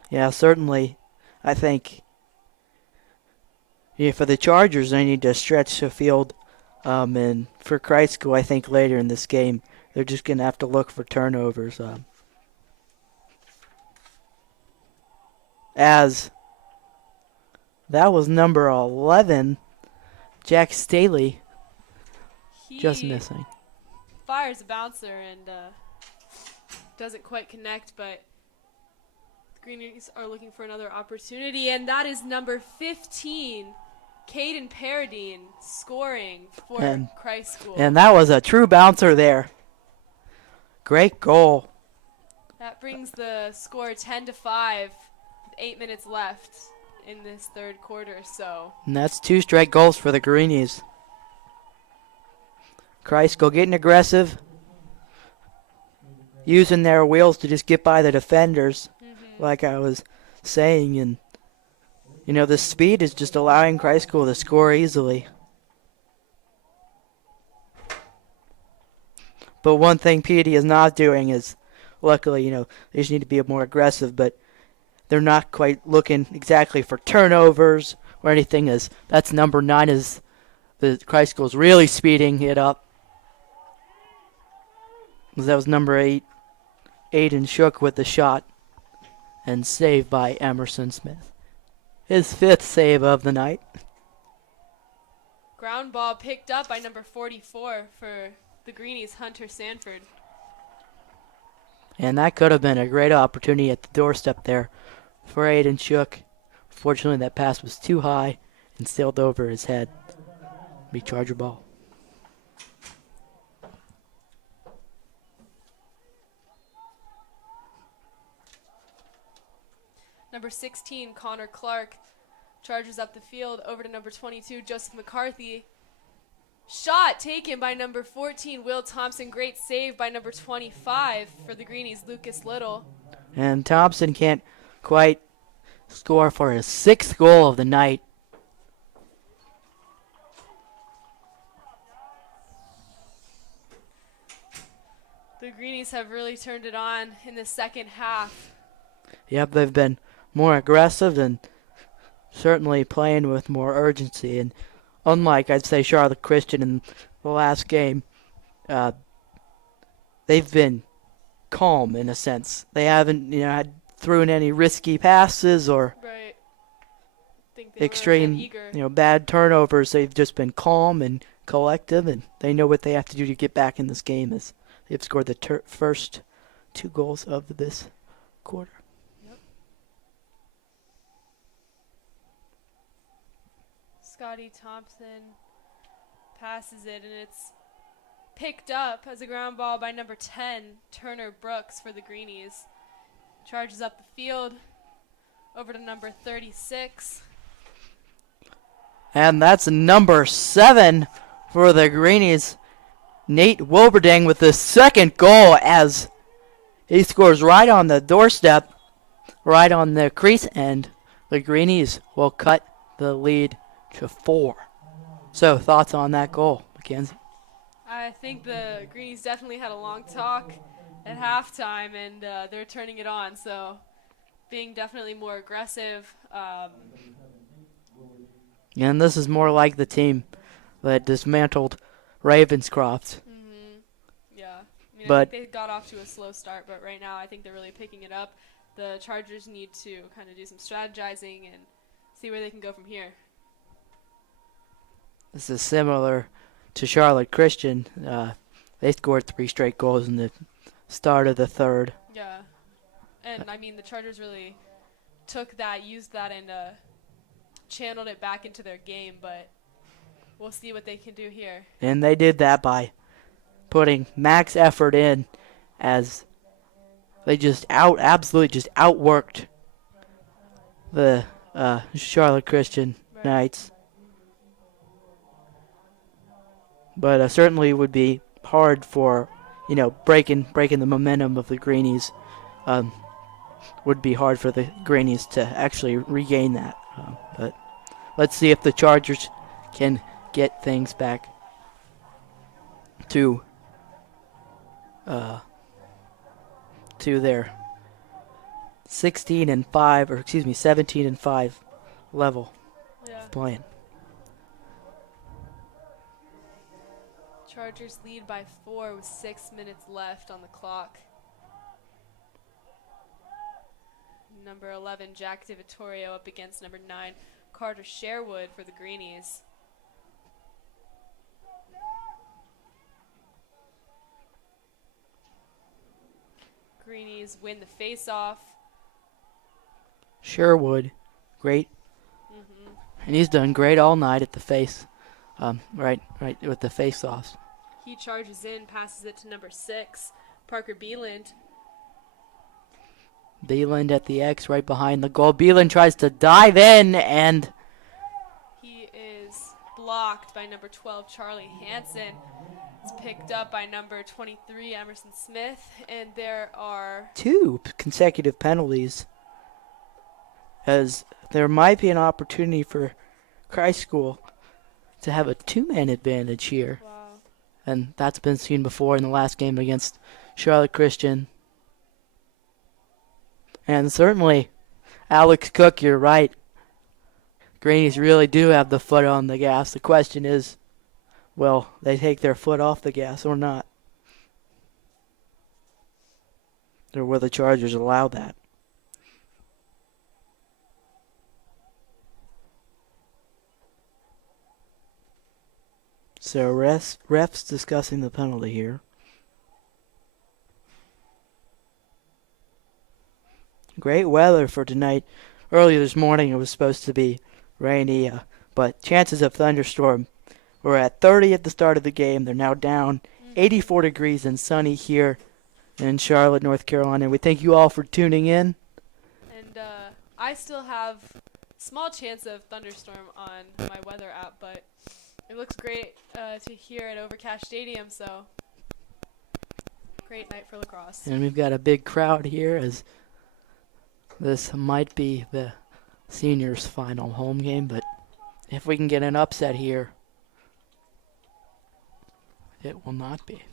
yeah, certainly, I think for the Chargers, they need to stretch the field, and for Christ School, I think later in this game, they're just going to have to look for turnovers. As that was number 11, Jack Staley, just missing. Fires a bouncer and doesn't quite connect, but the Greenies are looking for another opportunity, and that is number 15, Caden Paradine, scoring for Christ School. And that was a true bouncer there. Great goal. That brings the score 10-5. 8 minutes left in this third quarter, so. And that's 2 straight goals for the Greenies. Christ School getting aggressive, using their wheels to just get by the defenders, like I was saying. And, the speed is just allowing Christ School to score easily. But one thing PD is not doing is, luckily, they just need to be more aggressive, but they're not quite looking exactly for turnovers or anything, as that's number 9 as the Christ School's really speeding it up. As that was number 8, Aiden Shook with the shot and saved by Emerson Smith. His 5th save of the night. Ground ball picked up by number 44 for the Greenies, Hunter Sanford. And that could have been a great opportunity at the doorstep there for Aiden Shook. Fortunately, that pass was too high and sailed over his head. Be Charger ball. Number 16, Connor Clark, charges up the field over to number 22, Joseph McCarthy. Shot taken by number 14, Will Thompson. Great save by number 25 for the Greenies, Lucas Little. And Thompson can't quite score for his 6th goal of the night. The Greenies have really turned it on in the second half. Yep, they've been more aggressive and certainly playing with more urgency. And unlike, I'd say, Charlotte Christian in the last game, they've been calm in a sense. They haven't, had thrown any risky passes or Right. Think they extreme, were a bit eager. bad turnovers. They've just been calm and collective, and they know what they have to do to get back in this game, as they've scored the first 2 goals of this quarter. Scotty Thompson passes it, and it's picked up as a ground ball by number 10, Turner Brooks for the Greenies. Charges up the field over to number 36. And that's number 7 for the Greenies. Nate Wilberding with the 2nd goal, as he scores right on the doorstep, right on the crease, and the Greenies will cut the lead to 4. So, thoughts on that goal, Mackenzie? I think the Greenies definitely had a long talk at halftime, and they're turning it on. So, being definitely more aggressive. And this is more like the team that dismantled Ravenscroft. Yeah. I But think they got off to a slow start, but right now I think they're really picking it up. The Chargers need to kind of do some strategizing and see where they can go from here. this is similar to Charlotte Christian. They scored 3 straight goals in the start of the 3rd. Yeah. And, the Chargers really took that, used that, and channeled it back into their game, but we'll see what they can do here. And they did that by putting max effort in, as they absolutely just outworked the Charlotte Christian Knights. But certainly would be hard for, breaking the momentum of the Greenies. Would be hard for the Greenies to actually regain that. But let's see if the Chargers can get things back to their 17-5 level of playing. Chargers lead by 4 with 6 minutes left on the clock. Number 11, Jack DiVittorio, up against number 9, Carter Sherwood for the Greenies. Greenies win the face-off. Sherwood, great. And he's done great all night at the face. Right with the face-offs. He charges in, passes it to number 6, Parker Beeland. Beeland at the X right behind the goal. Beeland tries to dive in, and he is blocked by number 12, Charlie Hansen. It's picked up by number 23, Emerson Smith, and there are 2 consecutive penalties, as there might be an opportunity for Christ School to have a 2-man advantage here. Wow. And that's been seen before in the last game against Charlotte Christian. And certainly, Alex Cook, you're right. Greenies really do have the foot on the gas. The question is, will they take their foot off the gas or not? Or will the Chargers allow that? So refs discussing the penalty here. Great weather for tonight. Earlier this morning it was supposed to be rainy, but chances of thunderstorm were at 30 at the start of the game. They're now down 84 degrees and sunny here in Charlotte, North Carolina. We thank you all for tuning in. And I still have small chance of thunderstorm on my weather app, but it looks great to hear at Overcash Stadium, so great night for lacrosse. And we've got a big crowd here as this might be the seniors' final home game, but if we can get an upset here, it will not be.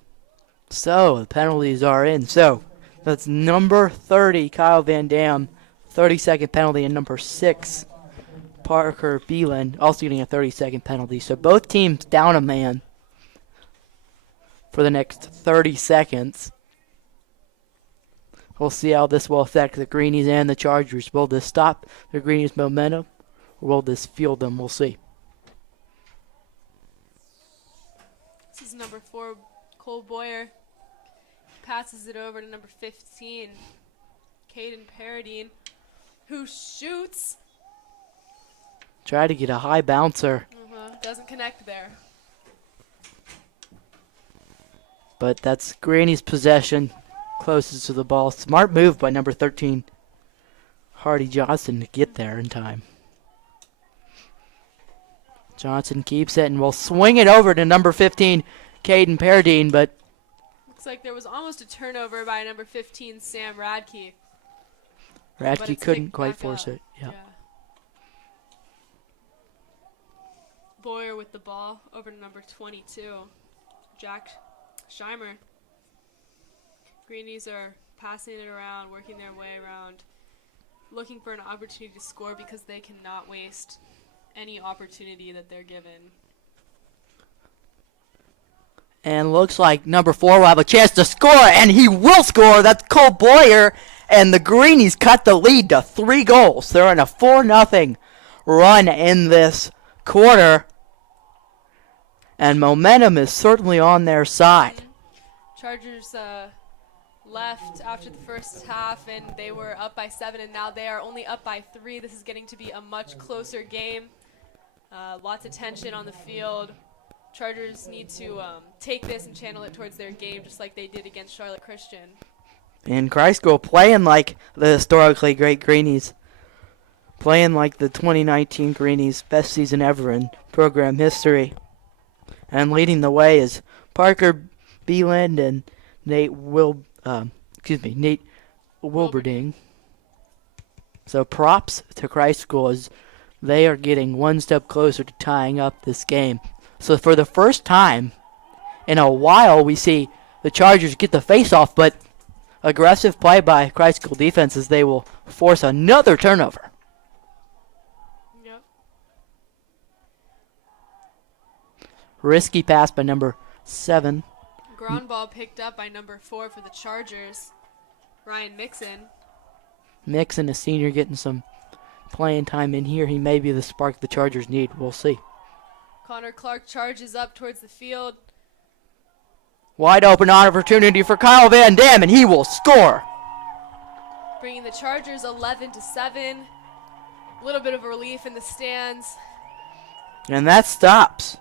So the penalties are in. So that's number 30, Kyle Van Dam, 30-second penalty, and number 6, Parker Beeland, also getting a 30-second penalty. So both teams down a man for the next 30 seconds. We'll see how this will affect the Greenies and the Chargers. Will this stop the Greenies' momentum, or will this fuel them? We'll see. This is number 4, Cole Boyer. Passes it over to number 15, Caden Paradine, who shoots. Try to get a high bouncer. Doesn't connect there. But that's Greenies' possession. Closest to the ball. Smart move by number 13, Hardy Johnson, to get there in time. Johnson keeps it and will swing it over to number 15, Caden Paradine, but looks like there was almost a turnover by number 15, Sam Radke. Radke couldn't quite force it. Yeah. Boyer with the ball over to number 22, Jack Scheimer. Greenies are passing it around, working their way around, looking for an opportunity to score because they cannot waste any opportunity that they're given. And looks like number 4 will have a chance to score, and he will score. That's Cole Boyer, and the Greenies cut the lead to 3 goals. They're on a 4-0 run in this quarter, and momentum is certainly on their side. Chargers left after the first half, and they were up by 7, and now they are only up by 3. This is getting to be a much closer game. Lots of tension on the field. Chargers need to take this and channel it towards their game, just like they did against Charlotte Christian. And Christ School playing like the historically great Greenies. Playing like the 2019 Greenies, best season ever in program history. And leading the way is Parker Beeland and Nate Wilberding. So props to Christ School as they are getting one step closer to tying up this game. So for the first time in a while, we see the Chargers get the face-off, but aggressive play by Christ School defense as they will force another turnover. Yep. Risky pass by number 7. Ground ball picked up by number 4 for the Chargers, Ryan Mixon. Mixon, a senior, getting some playing time in here. He may be the spark the Chargers need. We'll see. Connor Clark charges up towards the field. Wide open opportunity for Kyle Van Dam, and he will score. Bringing the Chargers 11-7. A little bit of a relief in the stands. And that stops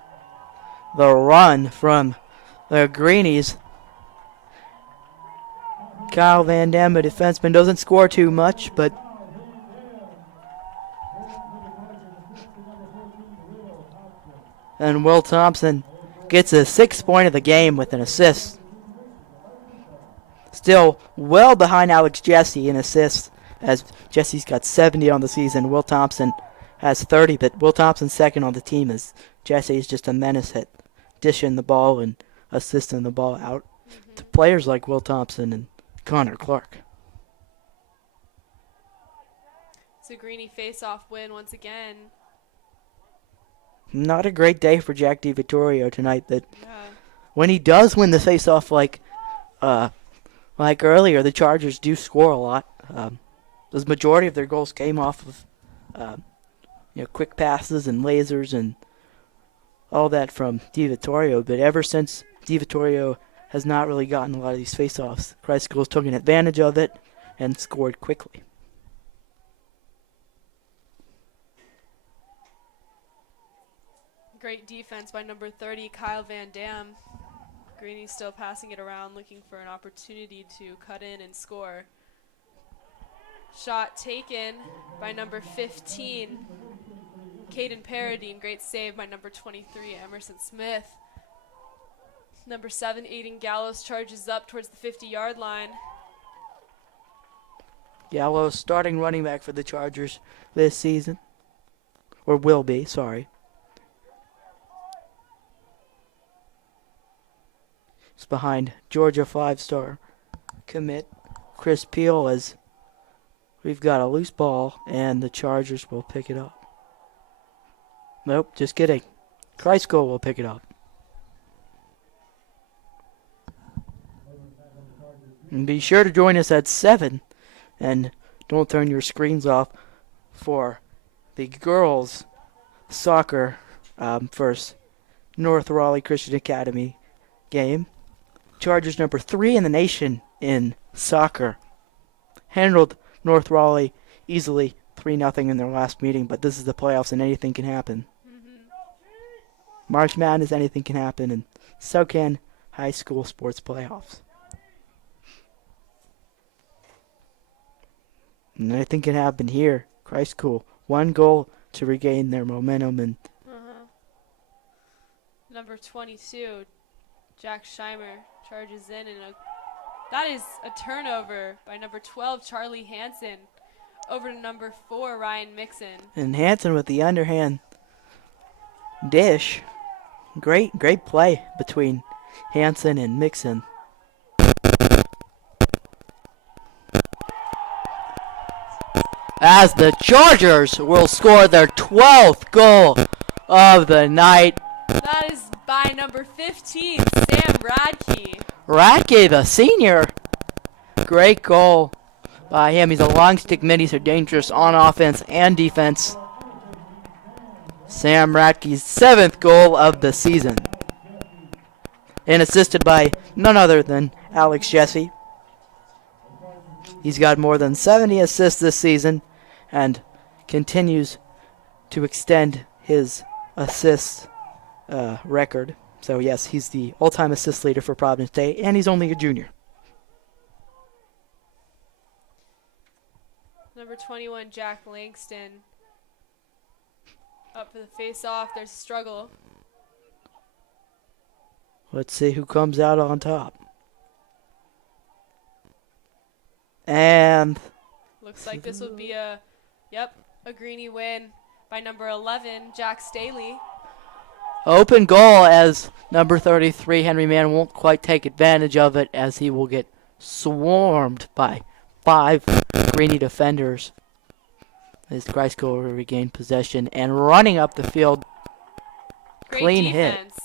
the run from the Greenies. Kyle Van Dam, a defenseman, doesn't score too much, but and Will Thompson gets a 6th point of the game with an assist. Still well behind Alex Jesse in assists, as Jesse's got 70 on the season. Will Thompson has 30, but Will Thompson's second on the team as Jesse's just a menace at dishing the ball and assisting the ball out to players like Will Thompson and Connor Clark. It's a Greenie face-off win once again. not a great day for Jack DiVittorio tonight. That Yeah. when he does win the faceoff, like earlier, the Chargers do score a lot. The majority of their goals came off of quick passes and lasers and all that from DiVittorio. But ever since DiVittorio has not really gotten a lot of these faceoffs, Christ School's taken advantage of it and scored quickly. Great defense by number 30, Kyle Van Dam. Greeny still passing it around, looking for an opportunity to cut in and score. Shot taken by number 15, Caden Paradine. Great save by number 23, Emerson Smith. Number 7, Aiden Gallows charges up towards the 50-yard line. Gallows starting running back for the Chargers this season. Or will be, sorry. It's behind Georgia 5-star commit Chris Peel as we've got a loose ball and the Chargers will pick it up. Nope, just kidding. Christ School will pick it up. And be sure to join us at 7 and don't turn your screens off for the girls soccer first North Raleigh Christian Academy game. Chargers number 3 in the nation in soccer. Handled North Raleigh easily 3-0 in their last meeting, but this is the playoffs and anything can happen. March Madness, anything can happen, and so can high school sports playoffs. And anything can happen here. Christ School, 1 goal to regain their momentum. And Number 22, Jack Scheimer charges in, and that is a turnover by number 12, Charlie Hansen, over to number 4, Ryan Mixon. And Hansen with the underhand dish. Great play between Hansen and Mixon. As the Chargers will score their 12th goal of the night. That is by number 15, Sam Radke. Radke, the senior. Great goal by him. He's a long stick mid. He's dangerous on offense and defense. Sam Radke's 7th goal of the season. And assisted by none other than Alex Jesse. He's got more than 70 assists this season and continues to extend his assist record. So, yes, he's the all-time assist leader for Providence Day, and he's only a junior. Number 21, Jack Langston. Up for the face-off. There's a struggle. Let's see who comes out on top. And looks like this would be a Greeny win by number 11, Jack Staley. open goal as number 33, Henry Mann, won't quite take advantage of it as he will get swarmed by 5 Greeny defenders. As Christ will regain possession and running up the field. Great Clean defense hit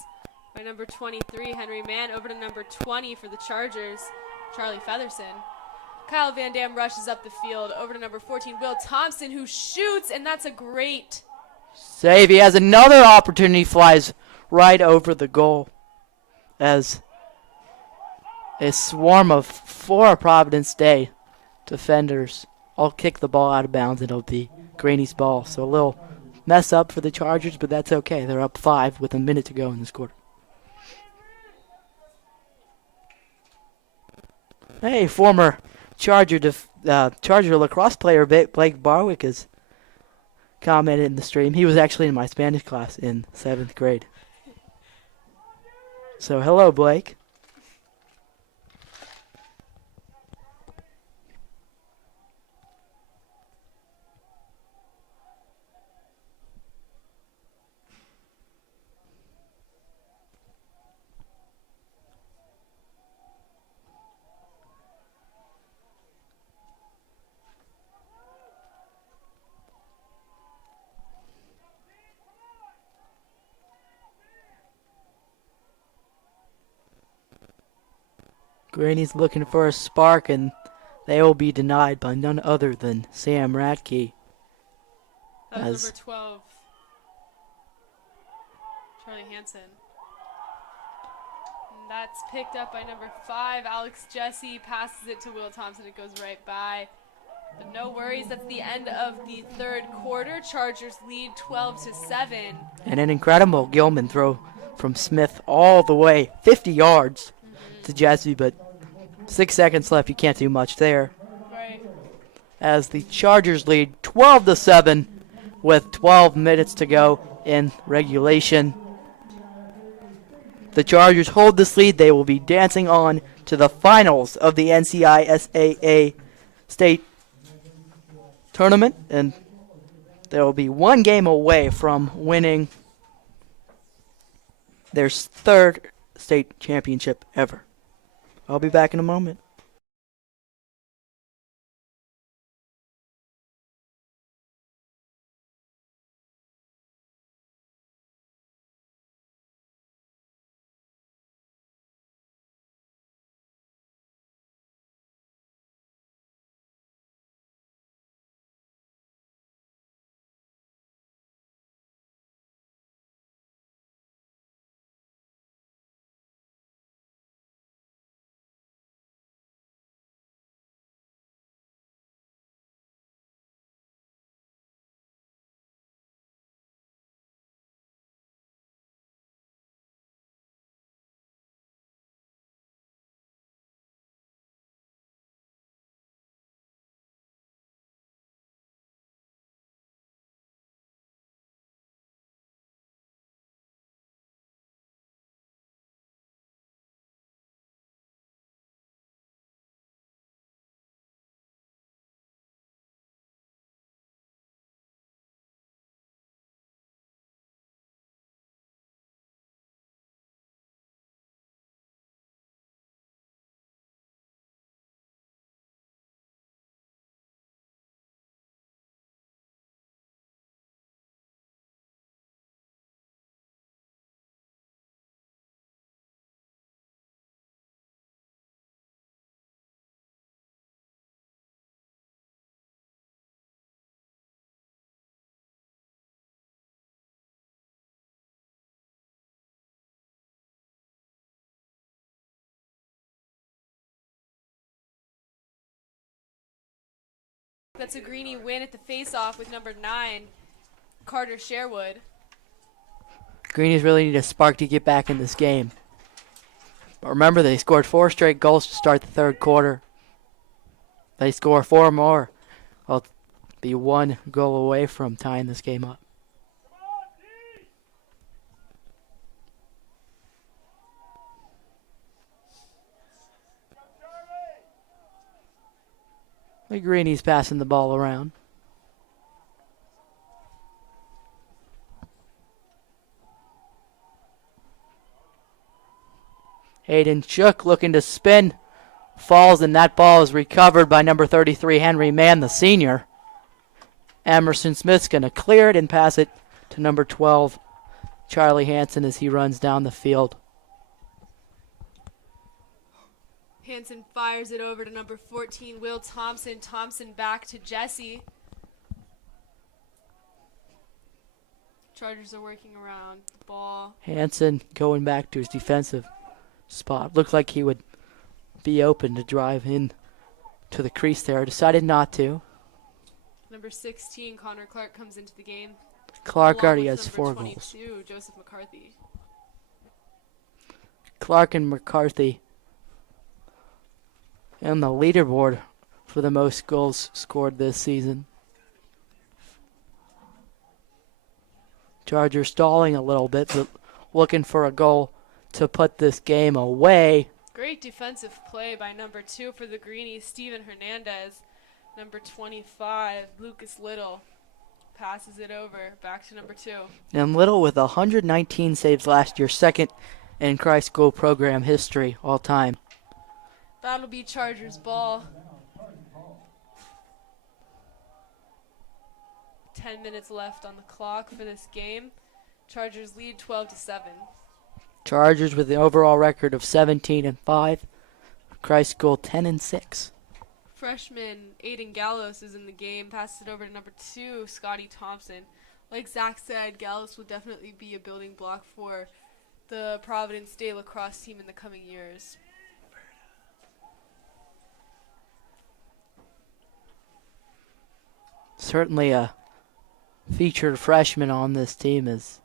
by number 23, Henry Mann, over to number 20 for the Chargers, Charlie Featherson. Kyle Van Dam rushes up the field over to number 14, Will Thompson, who shoots, and that's a great save. He has another opportunity, flies right over the goal as a swarm of 4 Providence Day defenders all kick the ball out of bounds, and it'll be Greeny's ball. So a little mess up for the Chargers, but that's okay. They're up 5 with a minute to go in this quarter. Hey, former Charger lacrosse player Blake Barwick has commented in the stream. He was actually in my Spanish class in 7th grade. So hello, Blake. Granny's looking for a spark, and they will be denied by none other than Sam Radke. That was number 12, Charlie Hansen. And that's picked up by number 5, Alex Jesse. Passes it to Will Thompson. It goes right by. But no worries. That's the end of the third quarter. Chargers lead 12-7. And an incredible Gilman throw from Smith all the way 50 yards to Jesse, but 6 seconds left. You can't do much there. Right. As the Chargers lead 12-7 with 12 minutes to go in regulation. The Chargers hold this lead. They will be dancing on to the finals of the NCISAA state tournament, and they will be one game away from winning their third state championship ever. I'll be back in a moment. That's a Greenie win at the face-off with number 9, Carter Sherwood. Greenies really need a spark to get back in this game. But remember, they scored 4 straight goals to start the third quarter. They score 4 more. They'll be 1 goal away from tying this game up. The Greenies passing the ball around. Hayden Shook looking to spin. Falls, and that ball is recovered by number 33, Henry Mann, the senior. Emerson Smith's going to clear it and pass it to number 12, Charlie Hansen, as he runs down the field. Hansen fires it over to number 14, Will Thompson. Thompson back to Jesse. Chargers are working around the ball. Hansen going back to his defensive spot. Looked like he would be open to drive in to the crease there. Decided not to. Number 16, Connor Clark, comes into the game. Clark already has 4 goals. Joseph McCarthy. Clark and McCarthy on the leaderboard for the most goals scored this season. Chargers stalling a little bit, but looking for a goal to put this game away. Great defensive play by number 2 for the Greenies, Steven Hernandez. Number 25, Lucas Little, passes it over, back to number 2. And Little with 119 saves last year, second in Christ School program history all time. That'll be Chargers ball. 10 minutes left on the clock for this game. Chargers lead 12-7. Chargers with the overall record of 17-5. Christ School 10-6. Freshman Aiden Gallos is in the game. Passes it over to number 2, Scotty Thompson. Like Zach said, Gallos will definitely be a building block for the Providence Day lacrosse team in the coming years. Certainly a featured freshman on this team as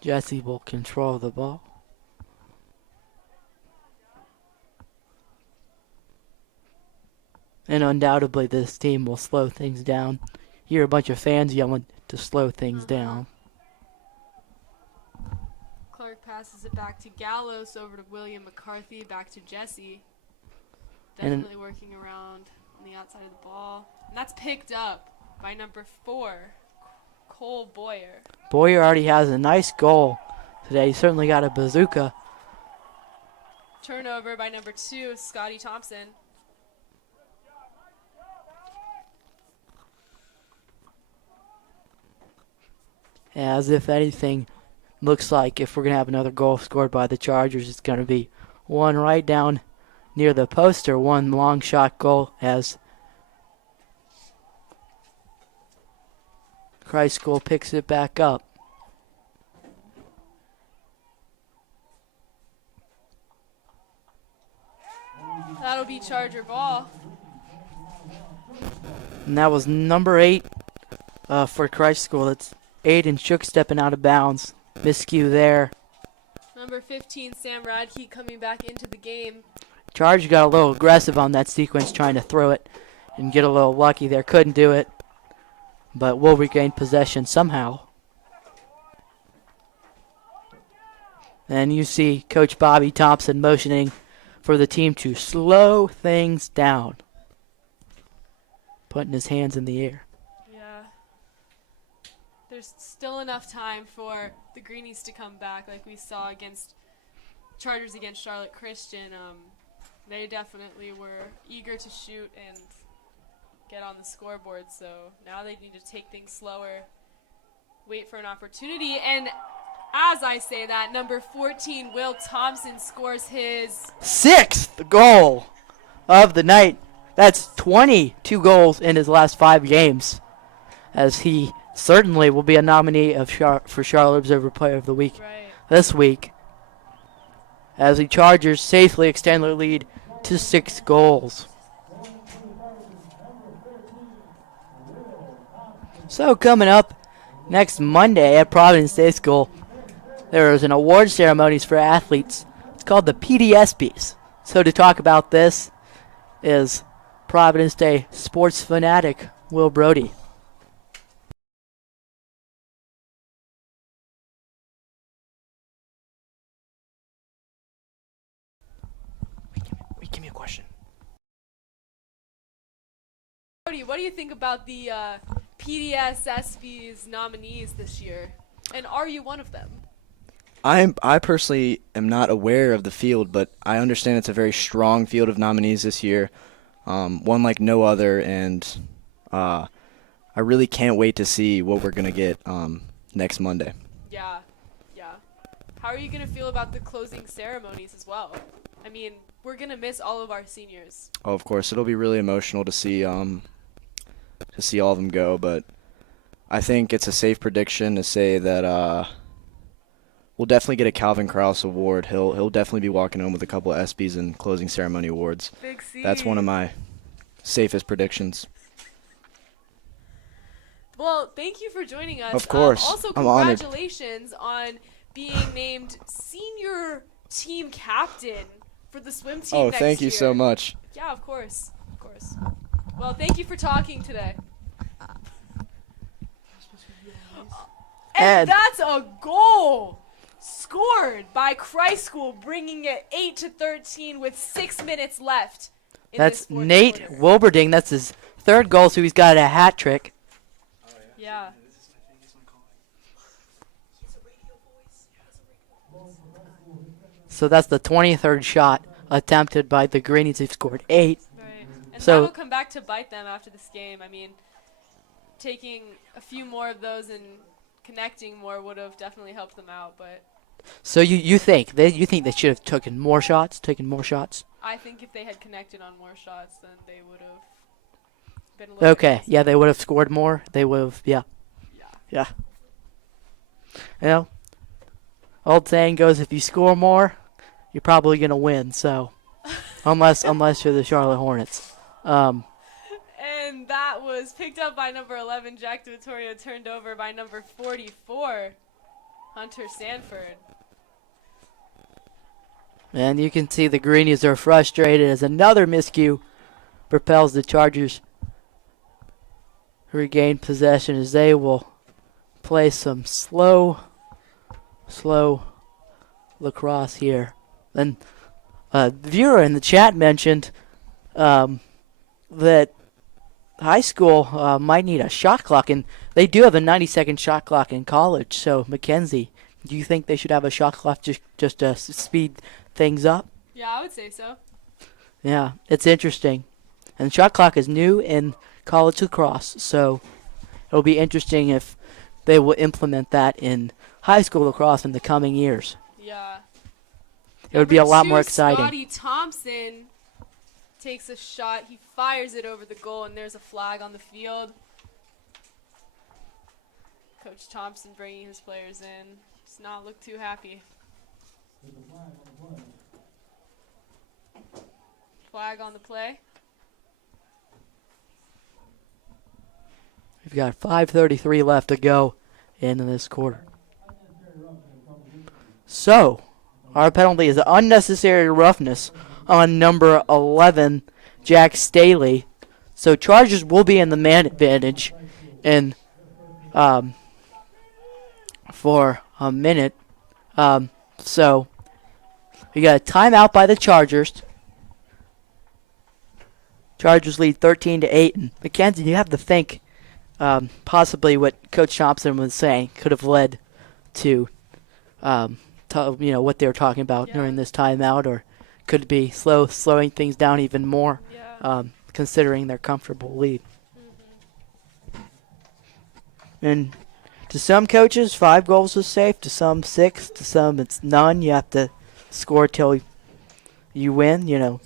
Jesse will control the ball. And undoubtedly this team will slow things down. Hear a bunch of fans yelling to slow things down. Clark passes it back to Gallos, over to William McCarthy, back to Jesse. Definitely working around on the outside of the ball. And that's picked up by number 4, Cole Boyer. Boyer already has a nice goal today. He certainly got a bazooka. Turnover by number 2, Scotty Thompson. As if anything, looks like if we're going to have another goal scored by the Chargers, it's going to be one right down near the post or one long shot goal as Christ School picks it back up. That'll be Charger ball. And that was number 8 for Christ School. That's Aiden Shook stepping out of bounds. Miscue there. Number 15, Sam Radke, coming back into the game. Charge got a little aggressive on that sequence, trying to throw it and get a little lucky there. Couldn't do it, but will regain possession somehow. And you see Coach Bobby Thompson motioning for the team to slow things down, putting his hands in the air. Yeah. There's still enough time for the Greenies to come back, like we saw against Chargers against Charlotte Christian. They definitely were eager to shoot and get on the scoreboard, so now they need to take things slower, wait for an opportunity, and as I say that, number 14, Will Thompson, scores his 6th goal of the night. That's 22 goals in his last 5 games, as he certainly will be a nominee for Charlotte Observer Player of the Week this week, as the Chargers safely extend their lead to 6 goals. So coming up next Monday at Providence Day School, there is an award ceremonies for athletes. It's called the PDSBs. So to talk about this is Providence Day sports fanatic Will Brody. Give me a question. Brody, what do you think about the PDSSB's nominees this year? And are you one of them? I personally am not aware of the field, but I understand it's a very strong field of nominees this year, one like no other, and I really can't wait to see what we're going to get next Monday. Yeah. How are you going to feel about the closing ceremonies as well? I mean, we're going to miss all of our seniors. Oh, of course, it'll be really emotional to see all of them go, but I think it's a safe prediction to say that we'll definitely get a Calvin Krause award. He'll definitely be walking home with a couple of ESPYs and closing ceremony awards. Big C. That's one of my safest predictions. Well, thank you for joining us. Of course. Also, I'm honored. congratulations on being named senior team captain for the swim team Oh, next thank you year. so much. Yeah, of course. Well, thank you for talking today. And that's a goal scored by Christ School, bringing it 8-13 with 6 minutes left. That's Nate Wilberding. That's his 3rd goal, so he's got a hat trick. Yeah. So that's the 23rd shot attempted by the Greenies. They've scored 8. Right. And So- that'll come back to bite them after this game. I mean, taking a few more of those and connecting more would have definitely helped them out, but So you think they should have taken more shots? I think if they had connected on more shots, then they would have been a little bit Okay, yeah, closer. they would have scored more. They would have, yeah. Yeah. You know, old saying goes, if you score more, you're probably gonna win. So, unless you're the Charlotte Hornets. And that was picked up by number 11, Jack DiVittorio, turned over by number 44, Hunter Sanford. And you can see the Greenies are frustrated as another miscue propels the Chargers regain possession as they will play some slow lacrosse here. And a viewer in the chat mentioned that high school might need a shot clock, and they do have a 90-second shot clock in college. So, Mackenzie, do you think they should have a shot clock just to speed things up? Yeah, I would say so. Yeah, it's interesting. And the shot clock is new in college lacrosse, so it'll be interesting if they will implement that in high school lacrosse in the coming years. Yeah. It would be a lot Number more 2, exciting. Scotty Thompson takes a shot. He fires it over the goal, and there's a flag on the field. Coach Thompson bringing his players in. Does not look too happy. Flag on the play. We've got 5:33 left to go in this quarter. So, our penalty is unnecessary roughness on number 11, Jack Staley. So Chargers will be in the man advantage in for a minute. So we got a timeout by the Chargers. Chargers lead 13-8. And Mackenzie, you have to think possibly what Coach Thompson was saying could have led to, what they were talking about during this timeout, or could it be slowing things down even more, considering their comfortable lead. And to some coaches, 5 goals is safe. To some, 6. To some, it's none. You have to score till you win.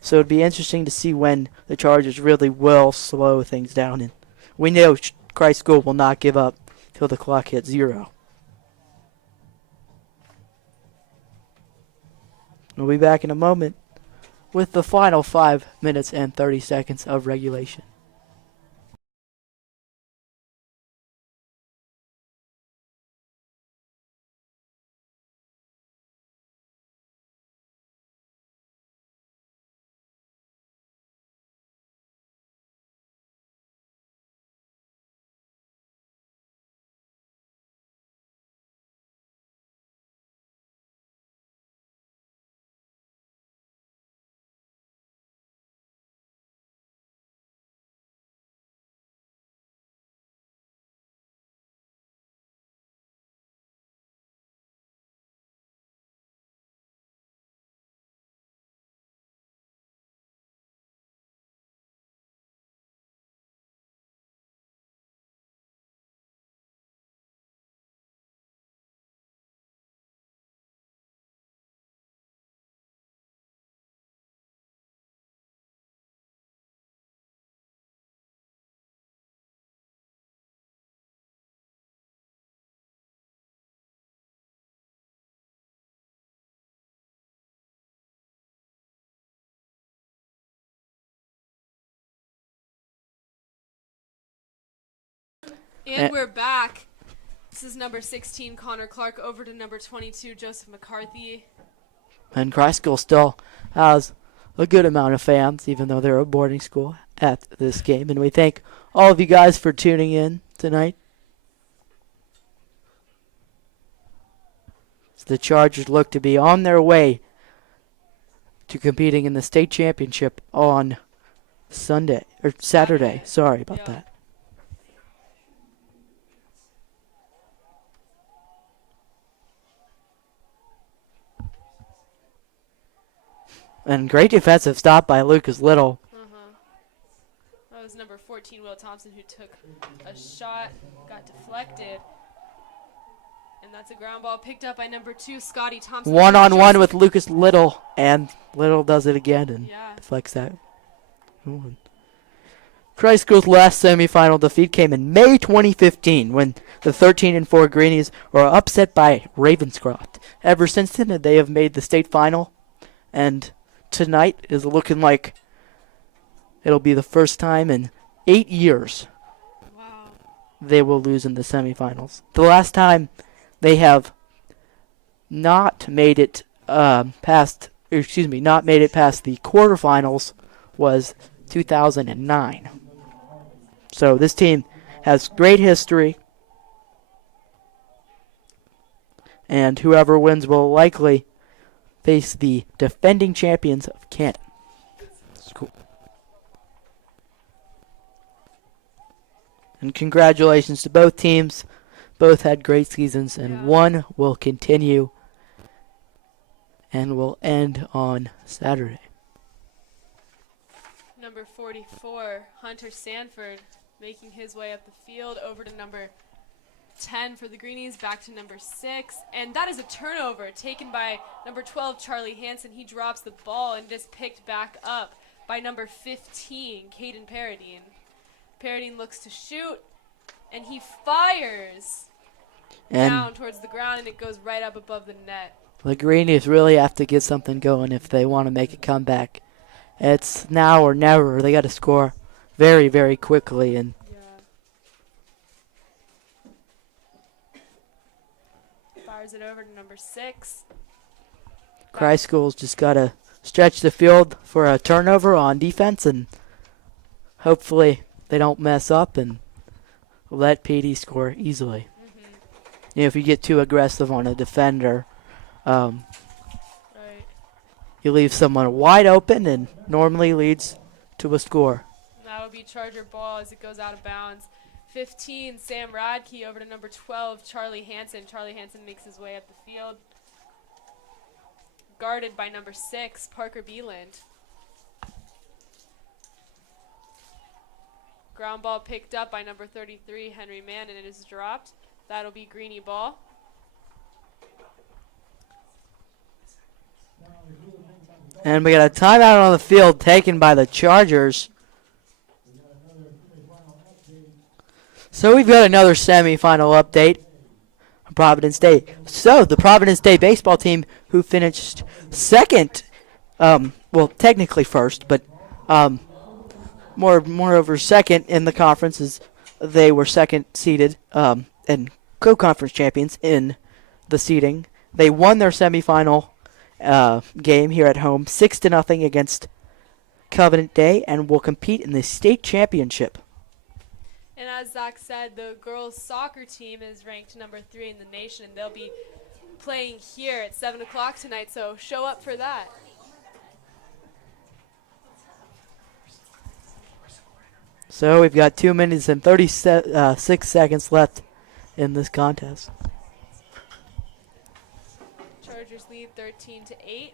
So it'd be interesting to see when the Chargers really will slow things down. And we know Christ School will not give up till the clock hits 0. We'll be back in a moment with the final 5 minutes and 30 seconds of regulation. And we're back. This is number 16, Connor Clark, over to number 22, Joseph McCarthy. And Christ School still has a good amount of fans, even though they're a boarding school at this game. And we thank all of you guys for tuning in tonight. So the Chargers look to be on their way to competing in the state championship on Saturday. Sorry about that. And great defensive stop by Lucas Little. That was number 14, Will Thompson, who took a shot, got deflected. And that's a ground ball picked up by number 2, Scotty Thompson. One-on-one with Lucas Little, and Little does it again and deflects that. Christ School's last semifinal defeat came in May 2015 when the 13-4 Greenies were upset by Ravenscroft. Ever since then, they have made the state final, and tonight is looking like it'll be the first time in 8 years they will lose in the semifinals. The last time they have not made it past the quarterfinals was 2009. So this team has great history, and whoever wins will likely face the defending champions of Canton. That's cool. And congratulations to both teams. Both had great seasons, and one will continue and will end on Saturday. Number 44, Hunter Sanford, making his way up the field over to number 10 for the Greenies, back to number 6. And that is a turnover taken by number 12, Charlie Hansen. He drops the ball and just picked back up by number 15, Caden Paradine. Paradine looks to shoot, and he fires down towards the ground, and it goes right up above the net. The Greenies really have to get something going if they want to make a comeback. It's now or never. They got to score very, very quickly. And fires it over to number 6. Christ School's just got to stretch the field for a turnover on defense, and hopefully they don't mess up and let PD score easily. If you get too aggressive on a defender, you leave someone wide open and normally leads to a score. That will be Charger ball as it goes out of bounds. 15, Sam Radke over to number 12, Charlie Hansen. Charlie Hansen makes his way up the field. Guarded by number 6, Parker Beeland. Ground ball picked up by number 33, Henry Mann, and it is dropped. That'll be Greenie ball. And we got a timeout on the field taken by the Chargers. So we've got another semifinal update. Providence Day. So the Providence Day baseball team, who finished second, well, technically first, but moreover second in the conference, as they were second seeded and co-conference champions in the seeding. They won their semifinal game here at home 6-0 against Covenant Day, and will compete in the state championship. And as Zach said, the girls soccer team is ranked number 3 in the nation, and they'll be playing here at 7 o'clock tonight, so show up for that. So we've got 2 minutes and 36 seconds left in this contest. Chargers lead 13-8.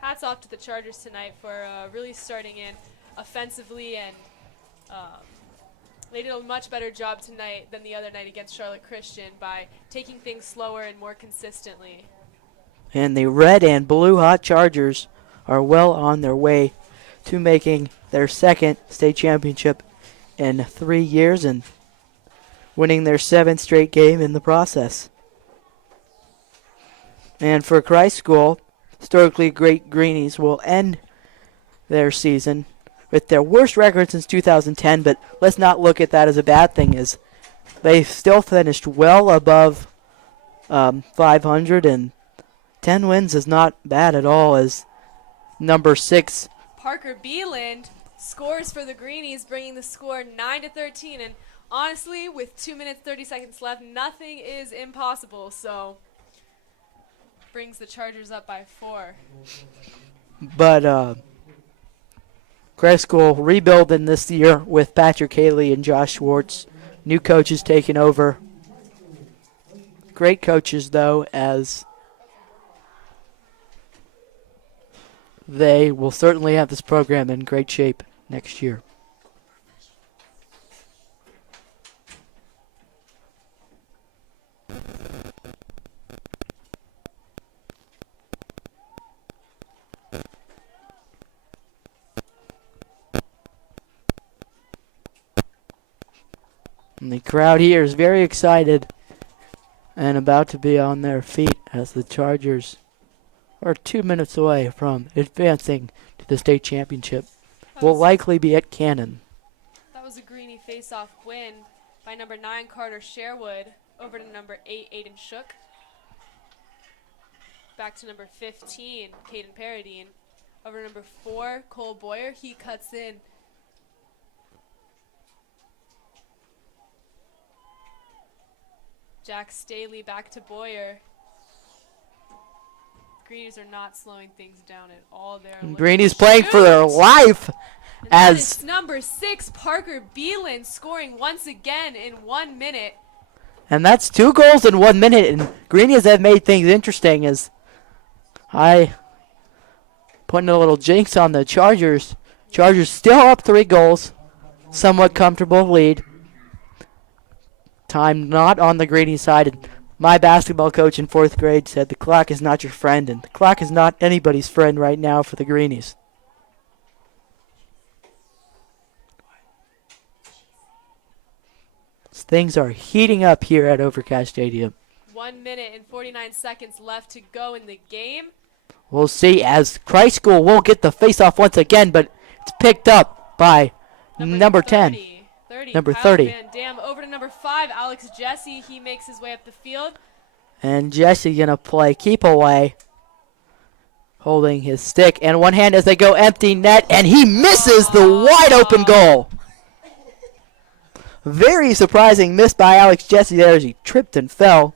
Hats off to the Chargers tonight for really starting in offensively, and they did a much better job tonight than the other night against Charlotte Christian by taking things slower and more consistently. And the red and blue hot Chargers are well on their way to making their second state championship in 3 years and winning their 7th straight game in the process. And for Christ School, historically great Greenies will end their season with their worst record since 2010, but let's not look at that as a bad thing, as they still finished well above 500, and 10 wins is not bad at all, as number 6 Parker Beeland scores for the Greenies, bringing the score 9-13, and honestly, with 2 minutes 30 seconds left, nothing is impossible, so brings the Chargers up by 4. But Christ School rebuilding this year with Patrick Haley and Josh Schwartz. New coaches taking over. Great coaches, though, as they will certainly have this program in great shape next year. And the crowd here is very excited and about to be on their feet as the Chargers are 2 minutes away from advancing to the state championship. Will likely be at Cannon. That was a Greenie face-off win by number 9, Carter Sherwood, over to number 8, Aiden Shook. Back to number 15, Caden Paradine. Over to number 4, Cole Boyer. He cuts in. Jack Staley back to Boyer. Greenies are not slowing things down at all there. Greenies playing for their life as number 6, Parker Beelan, scoring once again in 1 minute. And that's 2 goals in 1 minute, and Greenies have made things interesting as I putting a little jinx on the Chargers. Chargers still up 3 goals, somewhat comfortable lead. Time not on the Greenies side. And my basketball coach in 4th grade said the clock is not your friend, and the clock is not anybody's friend right now for the Greenies. Things are heating up here at Overcast Stadium. 1 minute and 49 seconds left to go in the game. We'll see as Christ School will get the face-off once again, but it's picked up by number 10. Number 30. Van Dam over to number 5, Alex Jesse. He makes his way up the field. And Jesse going to play keep away, holding his stick in one hand as they go empty net, and he misses the wide open goal. Very surprising miss by Alex Jesse there as he tripped and fell.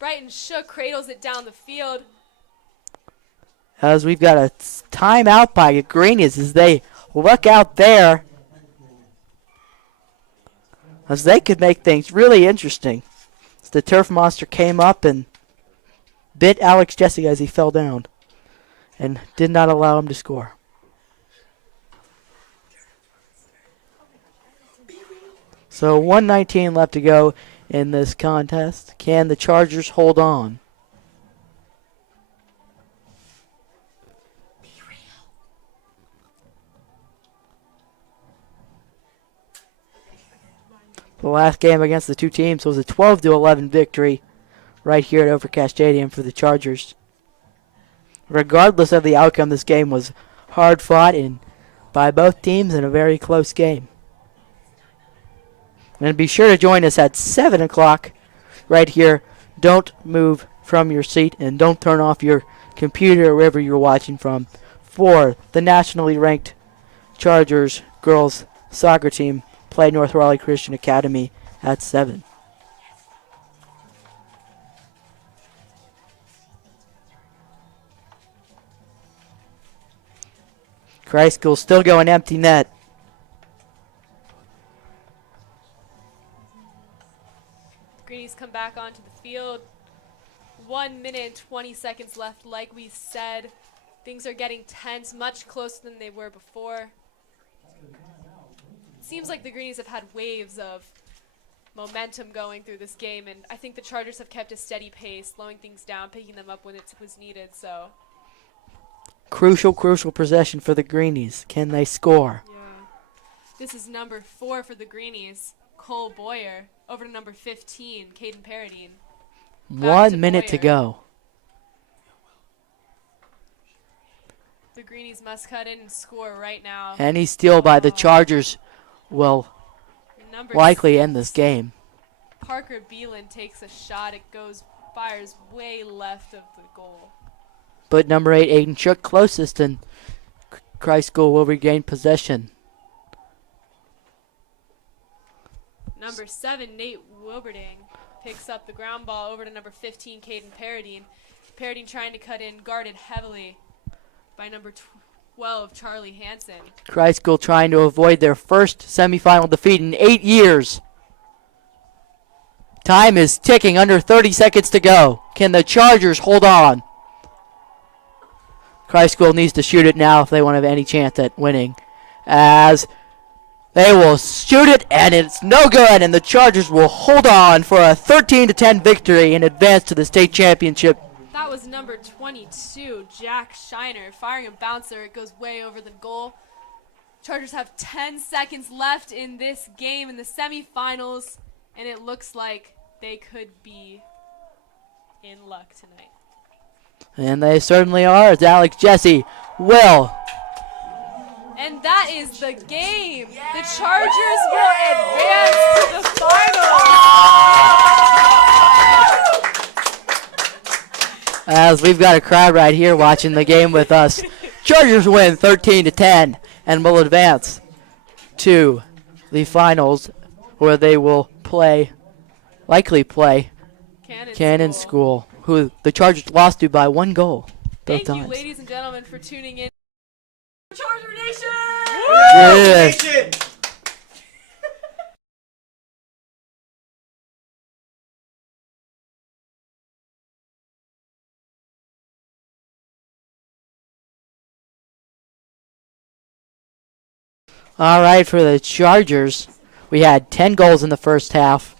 Brighton Shook cradles it down the field. As we've got a timeout by Greenies as they look out there, as they could make things really interesting. As the turf monster came up and bit Alex Jesse as he fell down and did not allow him to score. So 1:19 left to go in this contest. Can the Chargers hold on? The last game against the two teams was a 12-11 victory right here at Overcast Stadium for the Chargers. Regardless of the outcome, this game was hard fought and by both teams in a very close game. And be sure to join us at 7 o'clock right here. Don't move from your seat and don't turn off your computer or wherever you're watching from for the nationally ranked Chargers girls soccer team play North Raleigh Christian Academy at 7. Christ School still going empty net. Greenies come back onto the field. 1 minute and 20 seconds left. Like we said, things are getting tense, much closer than they were before. Seems like the Greenies have had waves of momentum going through this game, and I think the Chargers have kept a steady pace, slowing things down, picking them up when it was needed. So crucial possession for the Greenies. Can they score? yeah. This is number 4 for the Greenies, Cole Boyer, over to number 15, Caden Paradine. 1 minute to go. The Greenies must cut in and score right now. Any steal by the Chargers will likely end this game. Parker Beelan takes a shot. It fires way left of the goal. But number 8, Aiden Shook, closest, and Christ School will regain possession. Number 7, Nate Wilberding, picks up the ground ball over to number 15, Caden Paradine. Paradine trying to cut in, guarded heavily by number 12, Charlie Hansen. Christ School trying to avoid their first semifinal defeat in 8 years. Time is ticking, under 30 seconds to go. Can the Chargers hold on? Christ School needs to shoot it now if they want to have any chance at winning, as They will shoot it, and it's no good, and the Chargers will hold on for a 13-10 victory and advance to the state championship. That was number 22, Jack Shiner, firing a bouncer. It goes way over the goal. Chargers have 10 seconds left in this game in the semifinals, and it looks like they could be in luck tonight. And they certainly are, as Alex Jesse will. And that is the game. The Chargers will advance to the finals. As we've got a crowd right here watching the game with us. Chargers win 13-10 and will advance to the finals, where they will likely play Cannon School, who the Chargers lost to by 1 goal both Thank you, times. ladies and gentlemen, for tuning in. Charger Nation! Yes. All right, for the Chargers, we had 10 goals in the first half.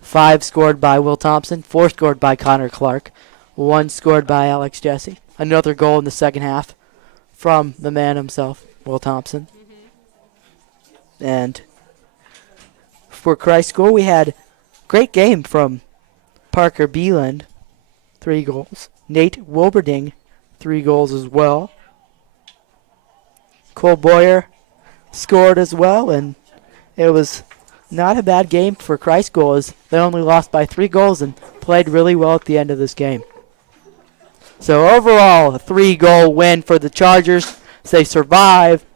5 scored by Will Thompson, 4 scored by Connor Clark, 1 scored by Alex Jesse. Another goal in the second half from the man himself, Will Thompson. And for Christ School, we had great game from Parker Beeland, 3 goals. Nate Wilberding, 3 goals as well. Cole Boyer scored as well, and it was not a bad game for Christ School, as they only lost by 3 goals and played really well at the end of this game. So overall, a 3-goal win for the Chargers. They survive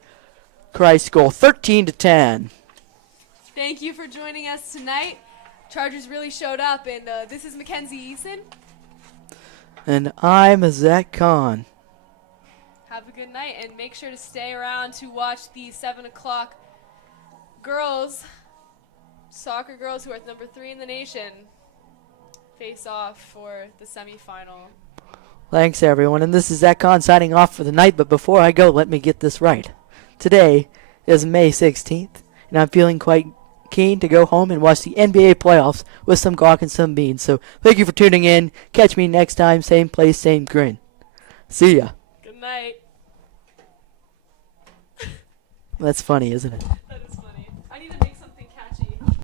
Christ School 13-10. Thank you for joining us tonight. Chargers really showed up, and this is Mackenzie Eason. And I'm Zach Kahn. Have a good night, and make sure to stay around to watch the 7 o'clock girls, soccer girls, who are number 3 in the nation, face off for the semifinal. Thanks, everyone. And this is Zach Kahn signing off for the night. But before I go, let me get this right. Today is May 16th, and I'm feeling quite keen to go home and watch the NBA playoffs with some guac and some beans. So thank you for tuning in. Catch me next time, same place, same grin. See ya. Good night. That's funny, isn't it?